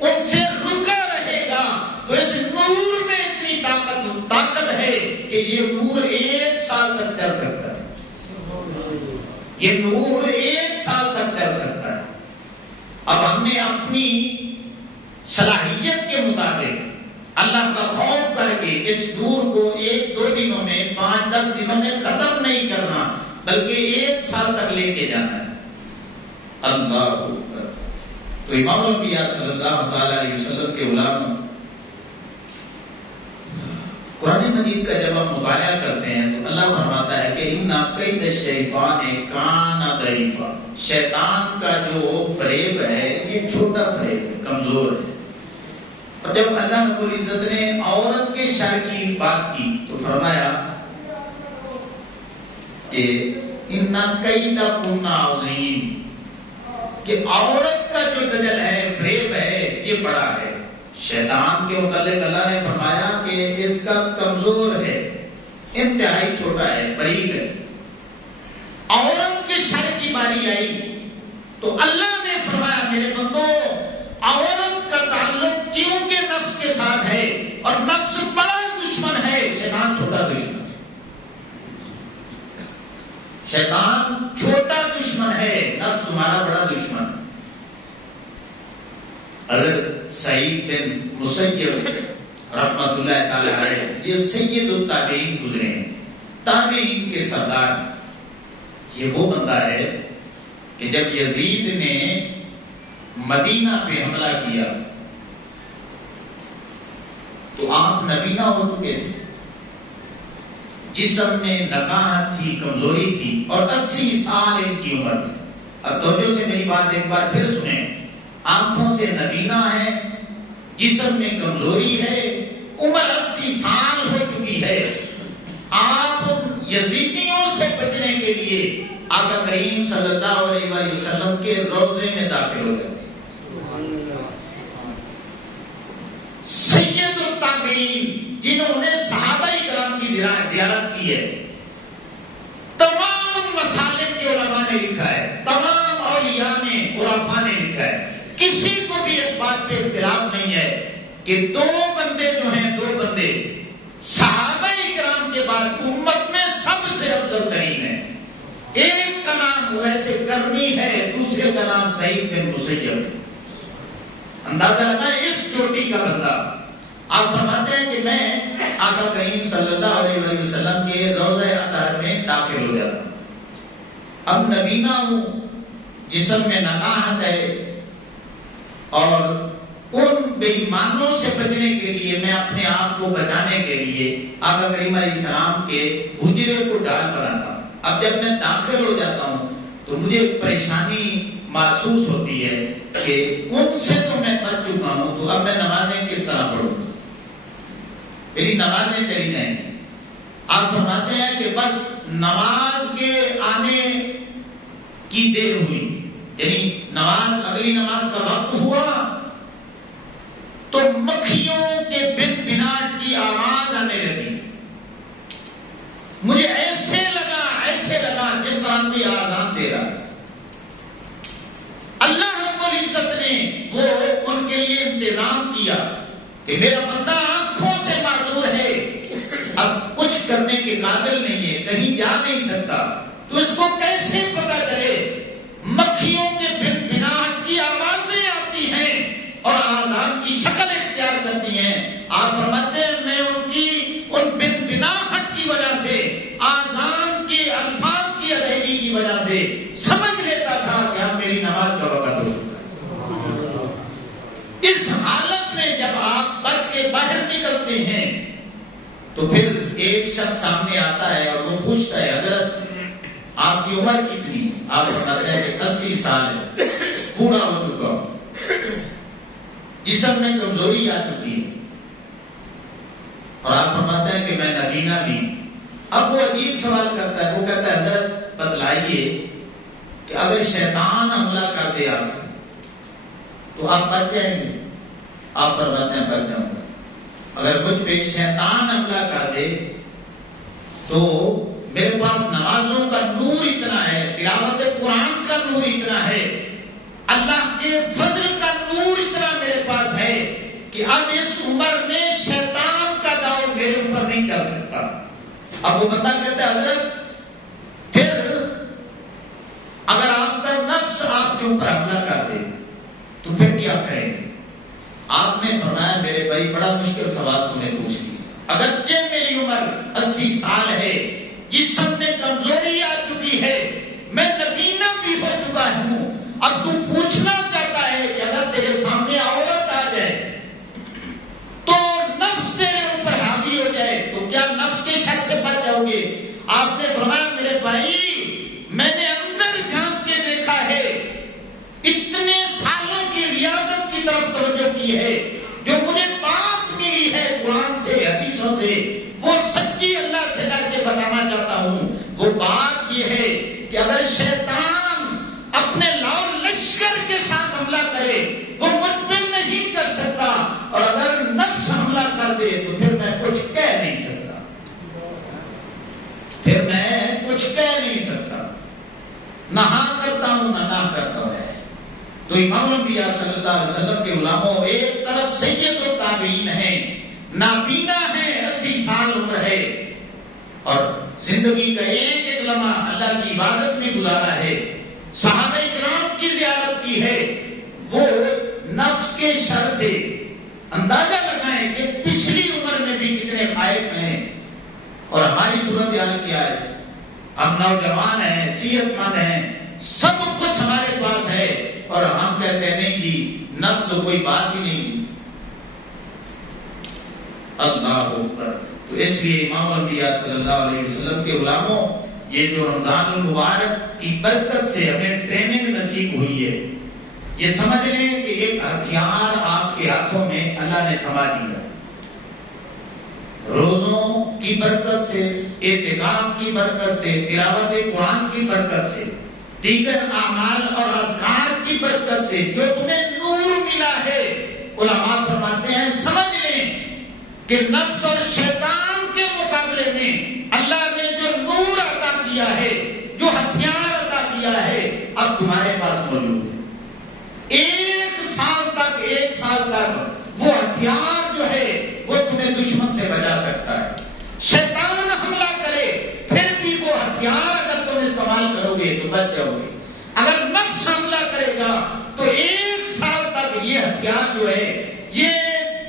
ان سے رکا رہے گا، تو اس نور میں اتنی طاقت ہے کہ یہ نور 1 سال تک چل سکتا ہے، یہ نور 1 سال تک چل سکتا ہے۔ اب ہم نے اپنی صلاحیت کے مطابق اللہ کا خوف کر کے اس نور کو 1-2 دنوں میں 5-10 دنوں میں ختم نہیں کرنا، بلکہ 1 سال تک لے کے جانا ہے۔ اللہ اکبر۔ تو امام الانبیاء صلی اللہ علیہ وسلم کے علماء قرآن مجید کا جب ہم مطالعہ کرتے ہیں تو اللہ فرماتا ہے کہ ان کید الشیطان کان ضعیفا، شیطان کا جو فریب ہے یہ چھوٹا فریب ہے، کمزور ہے۔ اور جب اللہ رب العزت نے عورت کے شر کی بات کی تو فرمایا کہ ان کیدکن عظیم، کہ عورت کا جو دجل ہے، فریب ہے، یہ بڑا ہے۔ شیطان کے متعلق اللہ نے فرمایا کہ اس کا کمزور ہے، انتہائی چھوٹا ہے، باریک ہے۔ عورت کے شر کی باری آئی تو اللہ نے فرمایا میرے بندو، عورت کا تعلق چونکہ نفس کے ساتھ ہے اور نفس بڑا دشمن ہے، شیطان چھوٹا دشمن ہے۔ شیطان چھوٹا دشمن ہے، نفس تمہارا بڑا دشمن ہے۔ حضرت سعید بن مسیب رحمۃ اللہ تعالی علیہ یہ سید التابعین گزرے ہیں، تابعین کے سردار۔ یہ وہ بندہ ہے کہ جب یزید نے مدینہ پہ حملہ کیا تو آپ نبینا ہو چکے تھے، جسم میں نقاہت تھی، کمزوری تھی، اور 80 سال ان کی عمر تھی۔ اب توجہ سے میری بات ایک بار پھر سنیں، آنکھوں سے نبینا ہے، جسم میں کمزوری ہے، عمر 80 سال ہو چکی ہے۔ آپ یزیدیوں سے بچنے کے لیے آقا کریم صلی اللہ علیہ وآلہ وسلم کے روضے میں داخل ہو جاتے ہیں۔ سید التابعین جنہوں نے صحابہ کرام کی زیارت کی ہے، تمام مسالک کے علماء نے لکھا ہے، تمام اولیاء نے، عرفاء نے لکھا ہے، کسی کو بھی اس بات پہ اختلاف نہیں ہے کہ 2 بندے جو ہیں، 2 بندے صحابہ کرام کے بعد امت میں سب سے افضل ترین ہیں۔ ایک کا نام ویسے کرنی ہے، دوسرے کا نام سعید بن مسیب۔ اندازہ لگا اس چوٹی کا بندہ۔ آپ فرماتے ہیں کہ میں آقا کریم صلی اللہ علیہ وآلہ وسلم کے روضہ اطہر میں داخل ہو جاتا ہوں۔ اب نبینا ہوں، جسم میں نقاہت ہے، اور ان بے ایمانوں سے بچنے کے لیے، میں اپنے آپ کو بچانے کے لیے آقا کریم علیہ السلام کے حجرے کو ڈال بناتا ہوں۔ اب جب میں داخل ہو جاتا ہوں تو مجھے پریشانی محسوس ہوتی ہے کہ ان سے تو میں بچ چکا ہوں، تو اب میں نمازیں کس طرح پڑھوں، میری نمازیں چلی جائیں گی۔ آپ فرماتے ہیں کہ بس نماز کے آنے کی دیر ہوئی، یعنی نماز، اگلی نماز کا وقت ہوا تو مکھیوں کے بن بناٹ کی آواز آنے لگی۔ مجھے ایسے لگا جس طرح کوئی آزان دے رہا۔ اللہ رب العزت نے وہ ان کے لیے انتظام کیا کہ میرا بندہ آنکھوں سے معذور ہے، اب کچھ کرنے کے قابل نہیں ہے، کہیں جا نہیں سکتا، تو اس کو کیسے پتا چلے؟ مکھیوں کے بن بناٹ کی آوازیں آتی ہیں اور آزان کی شکل اختیار کرتی ہیں۔ آپ فرماتے ہیں میں ان کی ان بن بناٹ کی وجہ سے، آزان کے الفاظ کی ادائیگی کی وجہ سے سمجھ لیتا تھا کہ اب میری نماز کا وقت ہو چکا ہے۔ اس حالت میں جب آپ بچ کے باہر نکلتے ہیں تو پھر ایک شخص سامنے آتا ہے اور وہ پوچھتا ہے حضرت آپ آپ کی عمر کتنی ہے؟ آپ بتاتے ہیں کہ 80 سال ہے، بوڑھا ہو چکا ہوں، جسم میں کمزوری آ چکی ہے، اور آپ فرماتے ہیں کہ میں نبینا بھی۔ اب وہ عجیب سوال کرتا ہے، وہ کہتا ہے حضرت بتلائیے کہ اگر شیطان حملہ کر دے آپ کو تو آپ بچ جائیں گے؟ آپ فرماتے ہیں بچ جاؤں گا۔ اگر مجھ پہ شیطان حملہ کر دے تو میرے پاس نمازوں کا نور اتنا ہے، تلاوت قرآن کا نور اتنا ہے، اللہ کے فضل کا نور اتنا میرے پاس ہے کہ اب اس عمر میں شیطان کا داؤ میرے اوپر نہیں چل سکتا۔ اب وہ بندہ کہتا ہے حضرت پھر اگر آپ کا نفس آپ کے اوپر حملہ کر دے تو پھر کیا کریں گے؟ آپ نے فرمایا میرے بھائی بڑا مشکل سوال تم نے پوچھ لیا، اگرچہ میری عمر 80 سال ہے، جسم میں کمزوری آ چکی ہے، میں نبینا بھی ہو چکا ہوں، اب تو پوچھنا چاہتا ہے کہ اگر تیرے سامنے عورت آ جائے تو نفس تیرے اوپر حاوی ہو جائے تو کیا نفس کے شک سے بچ جاؤ گے؟ آپ نے فرمایا میرے بھائی میں نے اندر جھانک کے دیکھا ہے، اتنے سالوں کی ریاضت کی طرف توجہ کی ہے، جو مجھے بات ملی ہے قرآن سے حدیثوں سے وہ سچی اللہ سے ڈر کے بتانا چاہتا ہوں۔ وہ بات یہ ہے کہ اگر شیطان اپنے لاؤ لشکر کے ساتھ حملہ کرے وہ مجھ پہ نہیں کر سکتا، اور اگر نفس حملہ کر دے تو پھر میں کچھ کہہ نہیں سکتا، پھر میں کچھ کہہ نہیں سکتا، نہ ہاں کرتا ہوں نہ کرتا ہوں۔ تو امام الانبیاء صلی اللہ علیہ وسلم کے علماء ایک طرف سید التابعین ہیں، نابینا ہیں، 80 سال عمر ہے، اور زندگی کا ایک ایک لمحہ اللہ کی عبادت میں گزارا ہے، صحابہ کرام کی زیارت کی ہے، وہ نفس کے شر سے اندازہ لگائیں کہ پچھلی عمر میں بھی کتنے خائف ہیں، اور ہماری صورتحال کیا ہے؟ ہم نوجوان ہیں، صحت مند ہیں، سب کچھ ہمارے پاس ہے، اور ہم کہتے ہیں نہیں جی نفس تو کوئی بات ہی نہیں۔ اللہ اکبر۔ تو اس لیے امام الانبیاء صلی اللہ علیہ وسلم کے علماء یہ جو رمضان المبارک کی برکت سے ہمیں ٹریننگ نصیب ہوئی ہے، یہ سمجھ لیں کہ ایک ہتھیار آپ کے ہاتھوں میں اللہ نے تھما دیا، روزوں کی برکت سے، اعتکاف کی برکت سے، تلاوت قرآن کی برکت سے، دیگر اعمال اور اذکار کی برکت سے جو تمہیں نور ملا ہے، علماء فرماتے ہیں سمجھ لیں کہ نفس اور شیطان کے مقابلے میں اللہ نے جو نور عطا کیا ہے، جو ہتھیار عطا کیا ہے، اب تمہارے پاس موجود ہے۔ ایک سال تک وہ ہتھیار جو ہے وہ تمہیں دشمن سے بچا سکتا ہے۔ شیطان حملہ کرے پھر بھی وہ ہتھیار اگر تم استعمال کرو گے تو بچ جاؤ گے، اگر نفس حملہ کرے گا تو 1 سال تک یہ ہتھیار جو ہے یہ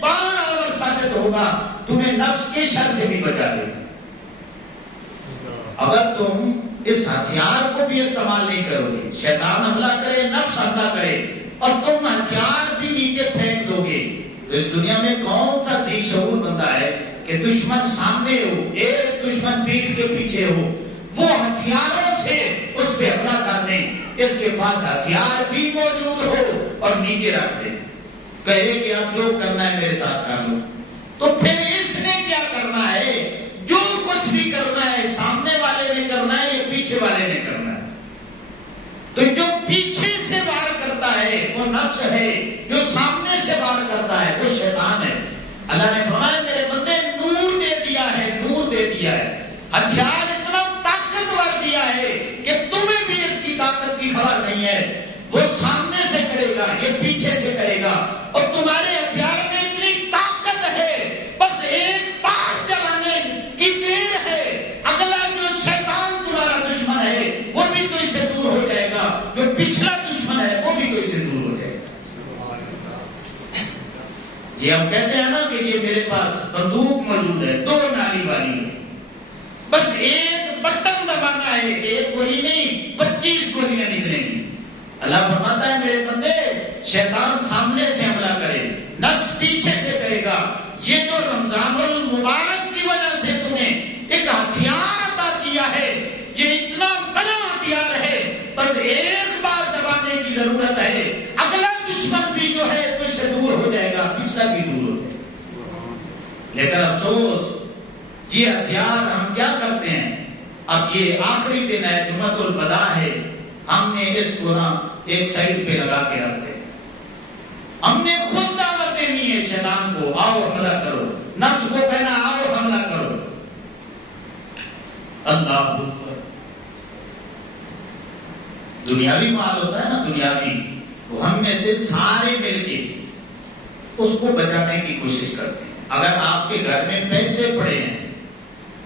بارآور ثابت ہوگا، تمہیں نفس کے شر سے بھی بچا دے گا۔ اگر تم اس ہتھیار کو بھی استعمال نہیں کرو گے، شیطان حملہ کرے، نفس حملہ کرے، اور تم ہتھیار بھی نیچے پھینک دو گے، تو اس دنیا میں کون سا ذی شعور بندہ ہے کہ دشمن سامنے ہو، ایک دشمن پیٹھ کے پیچھے ہو، وہ ہتھیاروں سے اس پہ حملہ کر دیں، اس کے پاس ہتھیار بھی موجود ہو اور نیچے رکھ دیں، کہے کہ اب جو کرنا ہے میرے ساتھ کر لو، تو پھر اس نے کیا کرنا ہے؟ جو کچھ بھی کرنا ہے سامنے والے نے کرنا ہے یا پیچھے والے نے کرنا ہے؟ تو جو پیچھے سے وار کرتا ہے وہ نفس ہے، جو سامنے سے وار کرتا ہے وہ شیطان ہے۔ اللہ نے فرمایا میرے بندے نور دے دیا ہے، نور دے دیا ہے، ہتھیار اتنا طاقتور دیا ہے کہ تمہیں بھی اس کی طاقت کی خبر نہیں ہے، وہ سامنے سے کرے گا یہ پیچھے سے کرے گا، اور تمہارے ہتھیار میں اتنی طاقت ہے بس ایک بار جلانے کی دیر ہے، اگلا جو شیطان تمہارا دشمن ہے وہ بھی تو اس سے دور ہو جائے گا، جو پچھلا دشمن ہے وہ بھی تو اس سے دور ہو جائے گا۔ یہ ہم کہتے ہیں نا کہ یہ میرے پاس بندوق موجود ہے، 2 نالی والی ہے، بس ایک بٹن دبانا ہے، 1 گولی نہیں 25 گولیاں نکلیں گی۔ اللہ فرماتا ہے میرے بندے شیطان سامنے سے حملہ کرے، نفس پیچھے سے کرے گا، یہ جو رمضان المبارک کی وجہ سے تمہیں ایک ہتھیار عطا کیا ہے، یہ اتنا بڑا ہتھیار ضرورت ہے، اگلا دشمن بھی جو ہے تو اس سے دور ہو جائے گا، پچھلا بھی دور ہو جائے گا۔ لیکن افسوس یہ ہتھیار ہم کیا کرتے ہیں؟ اب یہ آخری دن ہے، جمعۃ الوداع ہے، ہم نے اس کو نا ایک سائڈ پہ لگا کے رکھتے ہیں۔ ہم نے خود دعوت دینی ہے شیطان کو، آؤ حملہ کرو، نفس کو کہنا آؤ حملہ کرو۔ اللہ اکبر۔ دنیاوی مال ہوتا ہے نا، دنیاوی، تو ہم میں سے سارے مل کے اس کو بچانے کی کوشش کرتے ہیں۔ اگر آپ کے گھر میں پیسے پڑے ہیں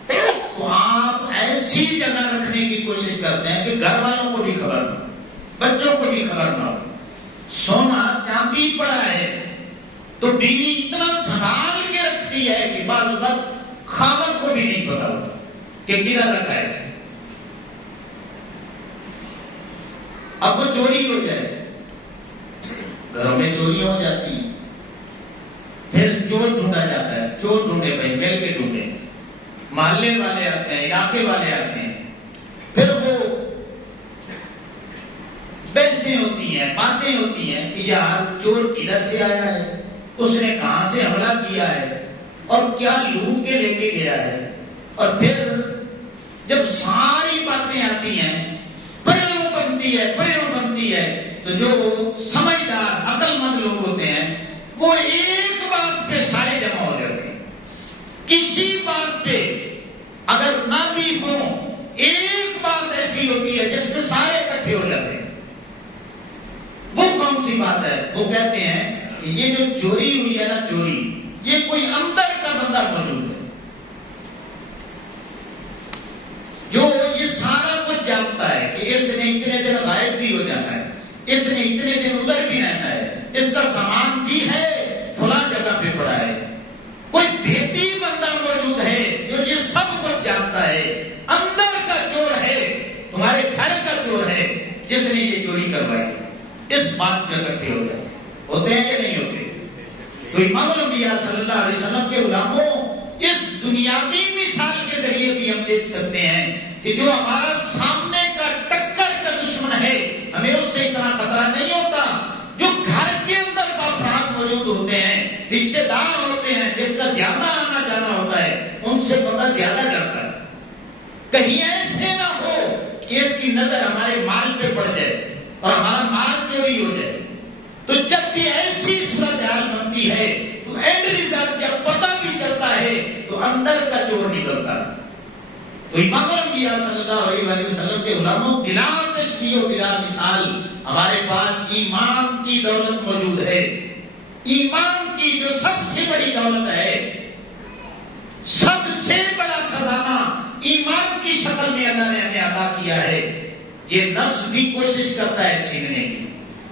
تو آپ ایسی جگہ رکھنے کی کوشش کرتے ہیں کہ گھر والوں کو بھی خبر نہ ہو، بچوں کو بھی خبر نہ ہو۔ سونا چاندی پڑا ہے تو بیوی اتنا سنبھال کے رکھتی ہے کہ بعض وقت خاوند کو بھی نہیں پتا ہوتا کہ گرا رکھا ہے۔ اب وہ چوری ہو جائے، گھروں میں چوریاں ہو جاتی ہیں، پھر چور ڈھونڈا جاتا ہے، چور ڈھونڈے بھائی مل کے ڈھونڈے، محلے والے آتے ہیں، علاقے والے آتے ہیں، پھر وہ بحثیں ہوتی ہیں، باتیں ہوتی ہیں کہ یار چور کدھر سے آیا ہے، اس نے کہاں سے حملہ کیا ہے اور کیا لوٹ کے لے کے گیا ہے۔ اور پھر جب ساری باتیں آتی ہیں، پریوں بنتی ہے تو جو سمجھدار عقل مند لوگ ہوتے ہیں وہ ایک بات پہ سارے جمع ہو جاتے ہیں۔ کسی بات پہ اگر نہ بھی ہو، ایک بات ایسی ہوتی ہے جس پہ سارے اکٹھے ہو جاتے ہیں۔ وہ کون سی بات ہے؟ وہ کہتے ہیں کہ یہ جو چوری ہوئی ہے نا، چوری، یہ کوئی اندر کا بندہ موجود ہے جو یہ سارا کچھ جانتا ہے کہ اس نے اتنے دن غائب بھی ہو جانا ہے، اس نے اتنے دن ادھر بھی رہنا ہے، اس کا سامان بھی ہے فلاں جگہ پہ پڑا ہے۔ کوئی بھیتی بندہ موجود ہے جو یہ سب کچھ جانتا ہے، اندر کا چور ہے، تمہارے گھر کا چور ہے جس نے یہ چوری کروائی۔ اس بات پہ اکٹھے ہو جائے، ہوتے ہیں یا نہیں ہوتے؟ تو امام الانبیاء صلی اللہ علیہ وسلم کے غلاموں، اس دنیاوی مثال کے ذریعے بھی ہم دیکھ سکتے ہیں کہ جو ہمارا سامنے کا ٹکر کا دشمن ہے، ہمیں اس سے اتنا خطرہ نہیں ہوتا۔ جو گھر کے اندر افراد موجود ہوتے ہیں، رشتے دار ہوتے ہیں، جن کا زیادہ آنا جانا ہوتا ہے، ان سے بندہ زیادہ ڈرتا ہے۔ کہیں ایسے نہ ہو کہ اس کی نظر ہمارے مال پہ پڑ جائے اور ہمارا مال چوری ہو جائے۔ تو جب بھی ایسی صورتحال بنتی ہے تو اینڈ ریزلٹ جب پتہ بھی چلتا ہے تو اندر کا چور نکلتا ہے۔ تو امام الانبیاء صلی اللہ علیہ وسلم کے غلاموں، بلا تشبیہ و بلا مثال ہمارے پاس ایمان کی دولت موجود ہے۔ ایمان کی جو سب سے بڑی دولت ہے، سب سے بڑا خزانہ ایمان کی شکل میں اللہ نے ہمیں عطا کیا ہے۔ یہ نفس بھی کوشش کرتا ہے چھیننے کی،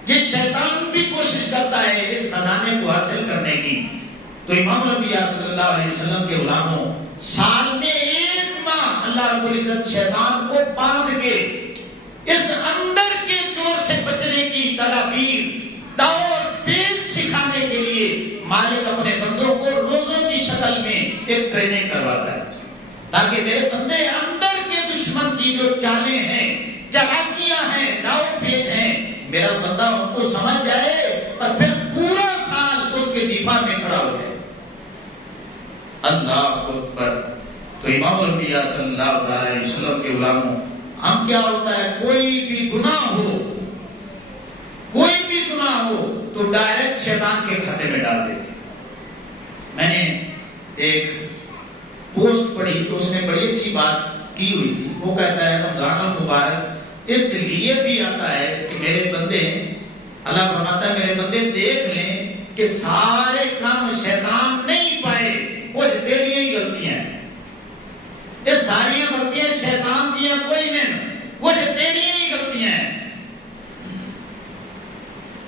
یہ شیطان بھی کوشش کرتا ہے اس خزانے کو حاصل کرنے کی۔ تو امام الانبیاء صلی اللہ علیہ وسلم کے غلاموں، سال میں 1 ماہ اللہ رب العزت شیطان کو باندھ کے اس اندر کے چور سے بچنے کی تدابیر، داؤ اور پیچ سکھانے کے لیے مالک اپنے بندوں کو روزوں کی شکل میں ایک ٹریننگ کرواتا ہے، تاکہ میرے بندے اندر کے دشمن کی جو چالیں ہیں، چالاکیاں ہیں، داؤ پیچ ہیں، میرا بندہ ان کو سمجھ جائے اور پھر پورا سال اس کے دفاع میں کھڑا ہو جائے۔ اللہ اکبر۔ تو امام الانبیاء صلی اللہ علیہ وسلم کے غلاموں، ہم کیا ہوتا ہے، کوئی بھی گناہ ہو تو ڈائریکٹ شیطان کے کھاتے میں ڈال دیتے۔ میں نے ایک پوسٹ پڑھی تو اس نے بڑی اچھی بات کی ہوئی تھی۔ وہ کہتا ہے رمضان المبارک اس لیے بھی آتا ہے کہ میرے بندے، اللہ فرماتا ہے میرے بندے دیکھ لیں کہ سارے کام شیطان نہیں پائے، کچھ تیری ہی غلطیاں ہیں، یہ ساری غلطیاں شیطان دیا کوئی نہیں، کچھ تیری ہی غلطیاں ہیں۔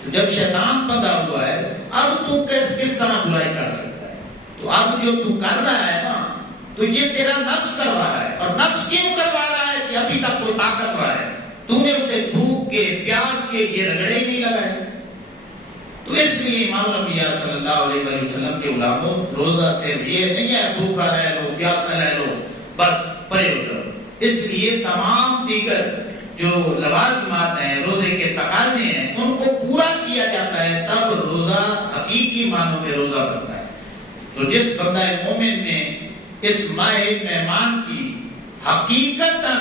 تو جب شیطان بندہ ہوا ہے، اب تو کس طرح برائی کر سکتا ہے؟ تو اب جو تو کر رہا ہے نا، تو یہ تیرا نفس کروا رہا ہے، اور نفس کیوں کروا رہا ہے کہ ابھی تک وہ طاقتور ہے، تو نے اسے بھوک کے، پیاس کے یہ رگڑے ہی نہیں لگائے۔ تو اس لیے امام الانبیاء صلی اللہ علیہ وسلم کے غلاموں، روزہ صرف یہ نہیں ہے بھوکا رہ لو، پیاسا رہ لو، بس پرے ہو جاؤ۔ اس لیے تمام دیگر جو لوازمات ہیں، روزے کے تقاضے ہیں، ان کو پورا کیا جاتا ہے، تب روزہ حقیقی معنوں میں روزہ بنتا ہے۔ تو جس بندہ مومن نے اس ماہ مہمان کی حقیقتاً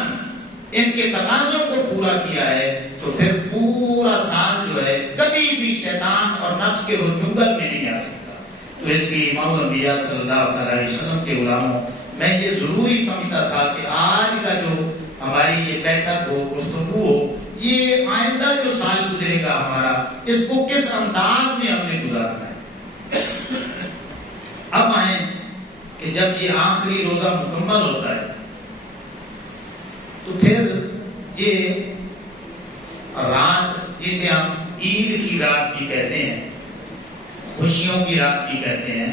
ان کے تقاضوں کو پورا کیا ہے تو پھر پورا سال جو ہے کبھی بھی شیطان اور نفس کے وہ جنگل میں نہیں آ سکتا۔ تو اس لیے امام الانبیاء صلی اللہ علیہ وسلم کے غلاموں، میں یہ ضروری سمجھتا تھا کہ آج کا جو ہماری یہ بیٹھک ہو، گفتگو ہو، یہ آئندہ جو سال گزرے گا ہمارا، اس کو کس انداز میں ہم نے گزارنا ہے۔ اب آئیں کہ جب یہ آخری روزہ مکمل ہوتا ہے تو پھر یہ رات جسے ہم عید کی رات بھی کہتے ہیں، خوشیوں کی رات بھی کہتے ہیں،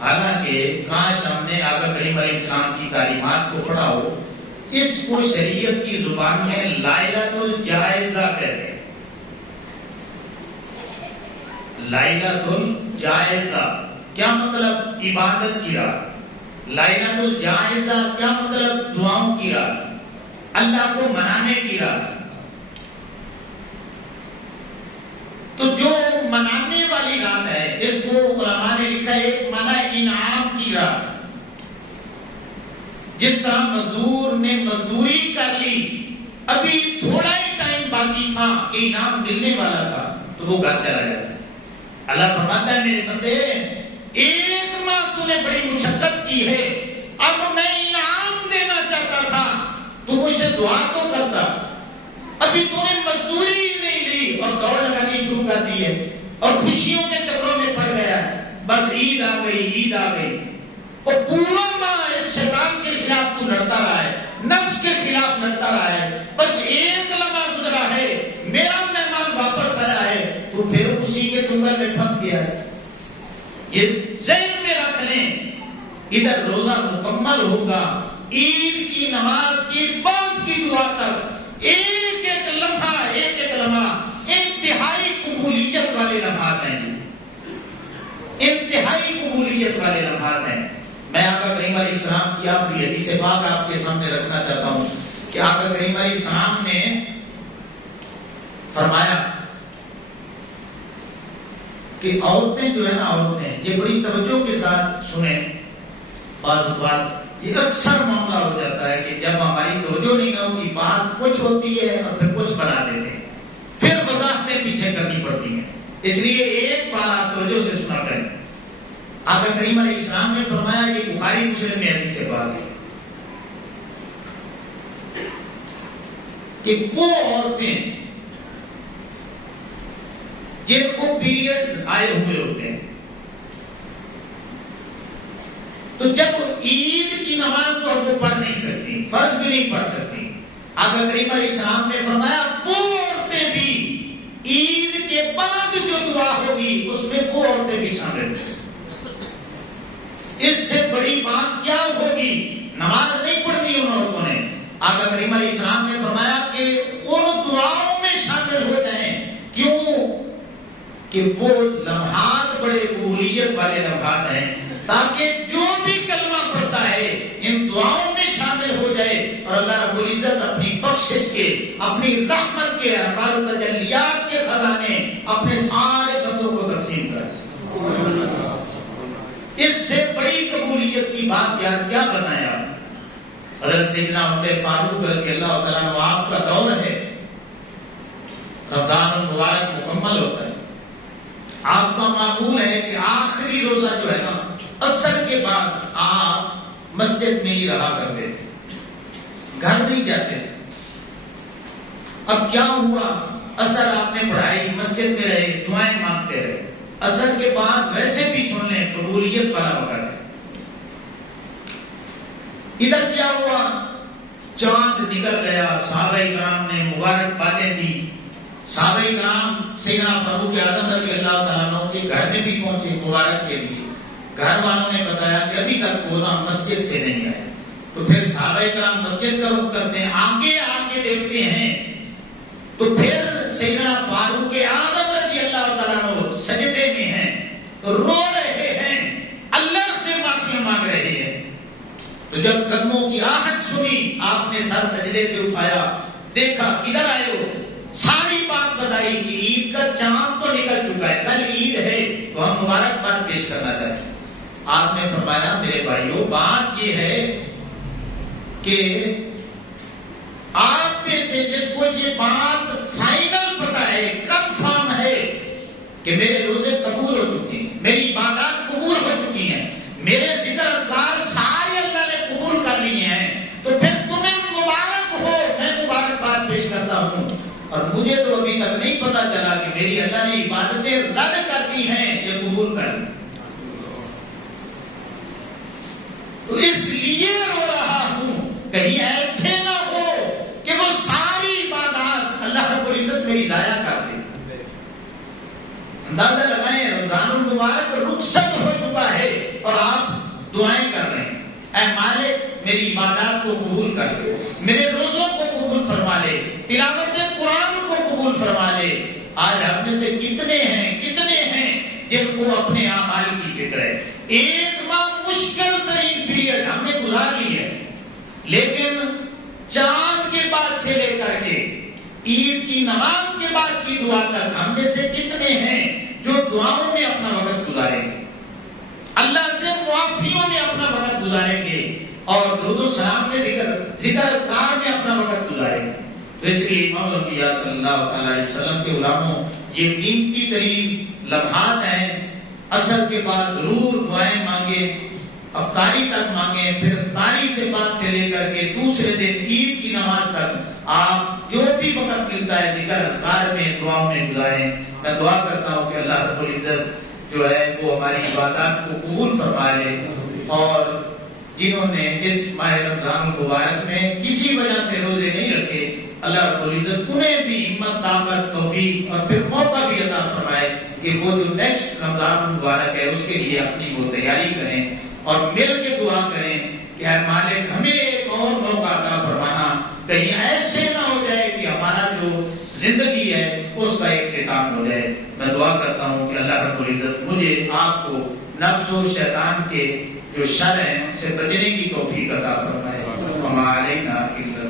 حالانکہ کاش ہم نے آقا کریم علیہ السلام کی تعلیمات کو پڑھا ہو۔ اس کو شریعت کی زبان میں لائلۃ الجائزہ کہتے ہیں۔ لائلۃ الجائزہ کیا مطلب؟ عبادت کی رات۔ لائلۃ الجائزہ کیا مطلب؟ دعاؤں کی رات، اللہ کو منانے کی رات۔ تو جو منانے والی رات ہے، اس کو علماء نے لکھا ہے ایک معنی انعام کی رات۔ جس طرح مزدور نے مزدوری کر لی، ابھی تھوڑا ہی ٹائم باقی تھا کہ انعام ملنے والا تھا، تو وہ گھر چلا جاتا ہے۔ اللہ فرماتا ہے میرے بندے، ایک ماہ تو نے بڑی مشقت کی ہے، اب میں انعام دینا چاہتا تھا تو مجھ سے دعا تو کرتا، ابھی تو نے مزدوری ہی نہیں لی اور دوڑ لگانی شروع کر دی ہے اور خوشیوں کے چکروں میں پڑ گیا، بس عید آ گئی، عید آ گئی، اور پورا ماہ اس شیطان کے خلاف تو لڑتا رہا ہے، نفس کے خلاف لڑتا رہا ہے، بس ایک لمحہ گزرا ہے، میرا مہمان واپس آیا ہے، تو پھر اسی کے چنگل میں پھنس گیا ہے۔ یہ ذہن میں رکھ لیں، ادھر روزہ مکمل ہوگا، عید کی نماز کی بعد کی دعا تک ایک ایک لمحہ انتہائی قبولیت والے لمحات ہیں، انتہائی قبولیت والے لمحات ہیں۔ میں آقا کریم علیہ السلام کی آخری حدیث پاک آپ کے سامنے رکھنا چاہتا ہوں کہ آقا کریم علیہ السلام نے فرمایا کہ عورتیں جو ہے نا، عورتیں، یہ بڑی توجہ کے ساتھ سنیں، بعض اوقات یہ اکثر معاملہ ہو جاتا ہے کہ جب ہماری توجہ نہیں ہوتی، بات کچھ ہوتی ہے اور پھر کچھ بنا دیتے ہیں، پھر وضاحتیں پیچھے کرنی پڑتی ہیں، اس لیے ایک بار آپ توجہ سے سنا کریں۔ آقا کریم علیہ السلام نے فرمایا کہ بخاری مسلم میں حدیث پاک ہے کہ وہ عورتیں جن کو پیریڈ آئے ہوئے ہوتے ہیں، تو جب عید کی نماز تو وہ پڑھ نہیں سکتی، فرض بھی نہیں پڑھ سکتی، آقا کریم علیہ السلام نے فرمایا وہ عورتیں بھی عید کے بعد جو دعا ہوگی اس میں وہ عورتیں بھی شامل ہیں۔ اس سے بڑی بات کیا ہوگی؟ نماز نہیں پڑھنی ان عورتوں نے، آقا کریم علیہ السلام نے فرمایا کہ ان دعاؤں میں شامل ہو جائیں۔ کیوں؟ کہ وہ لمحات بڑے قبولیت والے لمحات ہیں، تاکہ جو بھی کلمہ پڑھتا ہے ان دعاؤں میں شامل ہو جائے اور اللہ رب العزت اپنی بخشش کے، اپنی رحمت کے، انوار و تجلیات کے خزانے اپنے سارے بندوں کو تقسیم کرے۔ اس سے بڑی قبولیت کی بات کیا بتایا؟ حضرت سیدنا عمر فاروق رضی اللہ تعالیٰ عنہ، آپ کا دور ہے، رمضان المبارک مکمل ہوتا ہے، آپ کا معمول ہے کہ آخری روزہ جو ہے نا، عصر کے بعد آپ مسجد میں ہی رہا کرتے تھے، گھر نہیں جاتے تھے۔ اب کیا ہوا؟ عصر آپ نے پڑھائی، مسجد میں رہے، دعائیں مانگتے رہے، عصر کے بعد ویسے بھی سن لیں قبولیت والا وقت ہے۔ ادھر کیا ہوا؟ چاند نکل گیا، صحابہ کرام نے مبارکبادیں دی، صحابہ کرام سیدنا فاروق اعظم رضی اللہ تعالیٰ عنہ کے گھر میں بھی پہنچے مبارک کے لیے، گھر والوں نے بتایا کہ ابھی تک وہ مسجد سے نہیں آیا، تو پھر صحابہ کرام مسجد کا رخ کرتے ہیں، آگے آگے دیکھتے ہیں تو پھر سیدنا فاروق اعظم رضی اللہ تعالیٰ عنہ سجدے میں ہیں، رو رہے ہیں، اللہ سے معافی مانگ رہے ہیں۔ تو جب قدموں کی آہٹ سنی، آپ نے سر سجدے سے اٹھایا، دیکھا کدھر آئے ہو، ساری بات بتائی کہ عید کا چاند تو نکل چکا ہے، کل عید ہے تو ہم مبارکباد پیش کرنا چاہتے ہیں۔ آپ نے فرمایا میرے بھائیوں بات یہ ہے کہ آپ میں سے جس کو یہ بات فائنل پتہ ہے، کنفرم ہے کہ میرے روزے قبول ہو چکے ہیں، میری عبادات قبول ہو چکی ہیں، میرے ذکر اذکار سارے اللہ نے قبول کر لیے ہیں، تو پھر تمہیں مبارک ہو، میں مبارکباد پیش کرتا ہوں۔ اور مجھے تو ابھی تک نہیں پتا چلا کہ میری اللہ نے عبادتیں رد کر دی ہیں یا قبول کر دی، تو اس لیے رو رہا ہوں کہیں ایسے نہ ہو کہ وہ ساری عبادات اللہ رب العزت میری ضائع کر دے۔ اندازہ لگائیں رمضان المبارک رخصت ہو چکا ہے اور آپ دعائیں کر رہے ہیں، اے مالک میری عبادات کو قبول کر دے، میرے روزوں کو قبول فرما لے، تلاوت قرآن کو قبول فرما لے۔ آج ہم میں سے کتنے ہیں جن کو اپنے اعمال کی فکر ہے؟ ایک ماہ مشکل ترین پیریڈ ہم نے گزار لی ہے، لیکن چاند کے بعد سے لے کر کے عید کی نماز کے بعد کی دعا تک ہم میں سے کتنے ہیں جو دعاؤں میں اپنا وقت گزاریں گے، اللہ سے معافیوں میں اپنا وقت گزاریں گے اور درود و سلام میں ذکر اذکار میں اپنا وقت گزاریں گے؟ تو اس لیے امام الانبیاء صلی اللہ تعالی علیہ وسلم کے غلاموں یہ قیمتی ترین لمحات ہیں، عصر کے بعد ضرور دعائیں مانگیں، افطاری تک مانگیں، پھر افطاری سے بعد سے لے کر کے دوسرے دن عید کی نماز تک آپ جو بھی وقت ملتا ہے ذکر اذکار میں دعاؤں میں گزاریں۔ میں دعا کرتا ہوں کہ اللہ رب العزت جو ہے وہ ہماری عبادات کو قبول فرما لے، اور جنہوں نے اس ماہ رمضان المبارک میں کسی وجہ سے روزے نہیں رکھے، اللہ رب العزت انہیں بھی ہمت، طاقت، توفیق اور پھر موقع بھی عطا فرمائے کہ وہ جو نیکسٹ رمضان مبارک ہے اس کے لیے اپنی وہ تیاری کریں اور مل کے دعا کریں کہ اے مالک ہمیں ایک اور موقع عطا فرمانا، کہیں ایسے نہ ہو جائے کہ ہمارا جو زندگی ہے اس کا اختتام ہو جائے۔ میں دعا کرتا ہوں کہ اللہ رب العزت مجھے آپ کو نفس و شیطان کے جو شر ہیں ان سے بچنے کی توفیق عطا فرمائے۔ وما علینا الا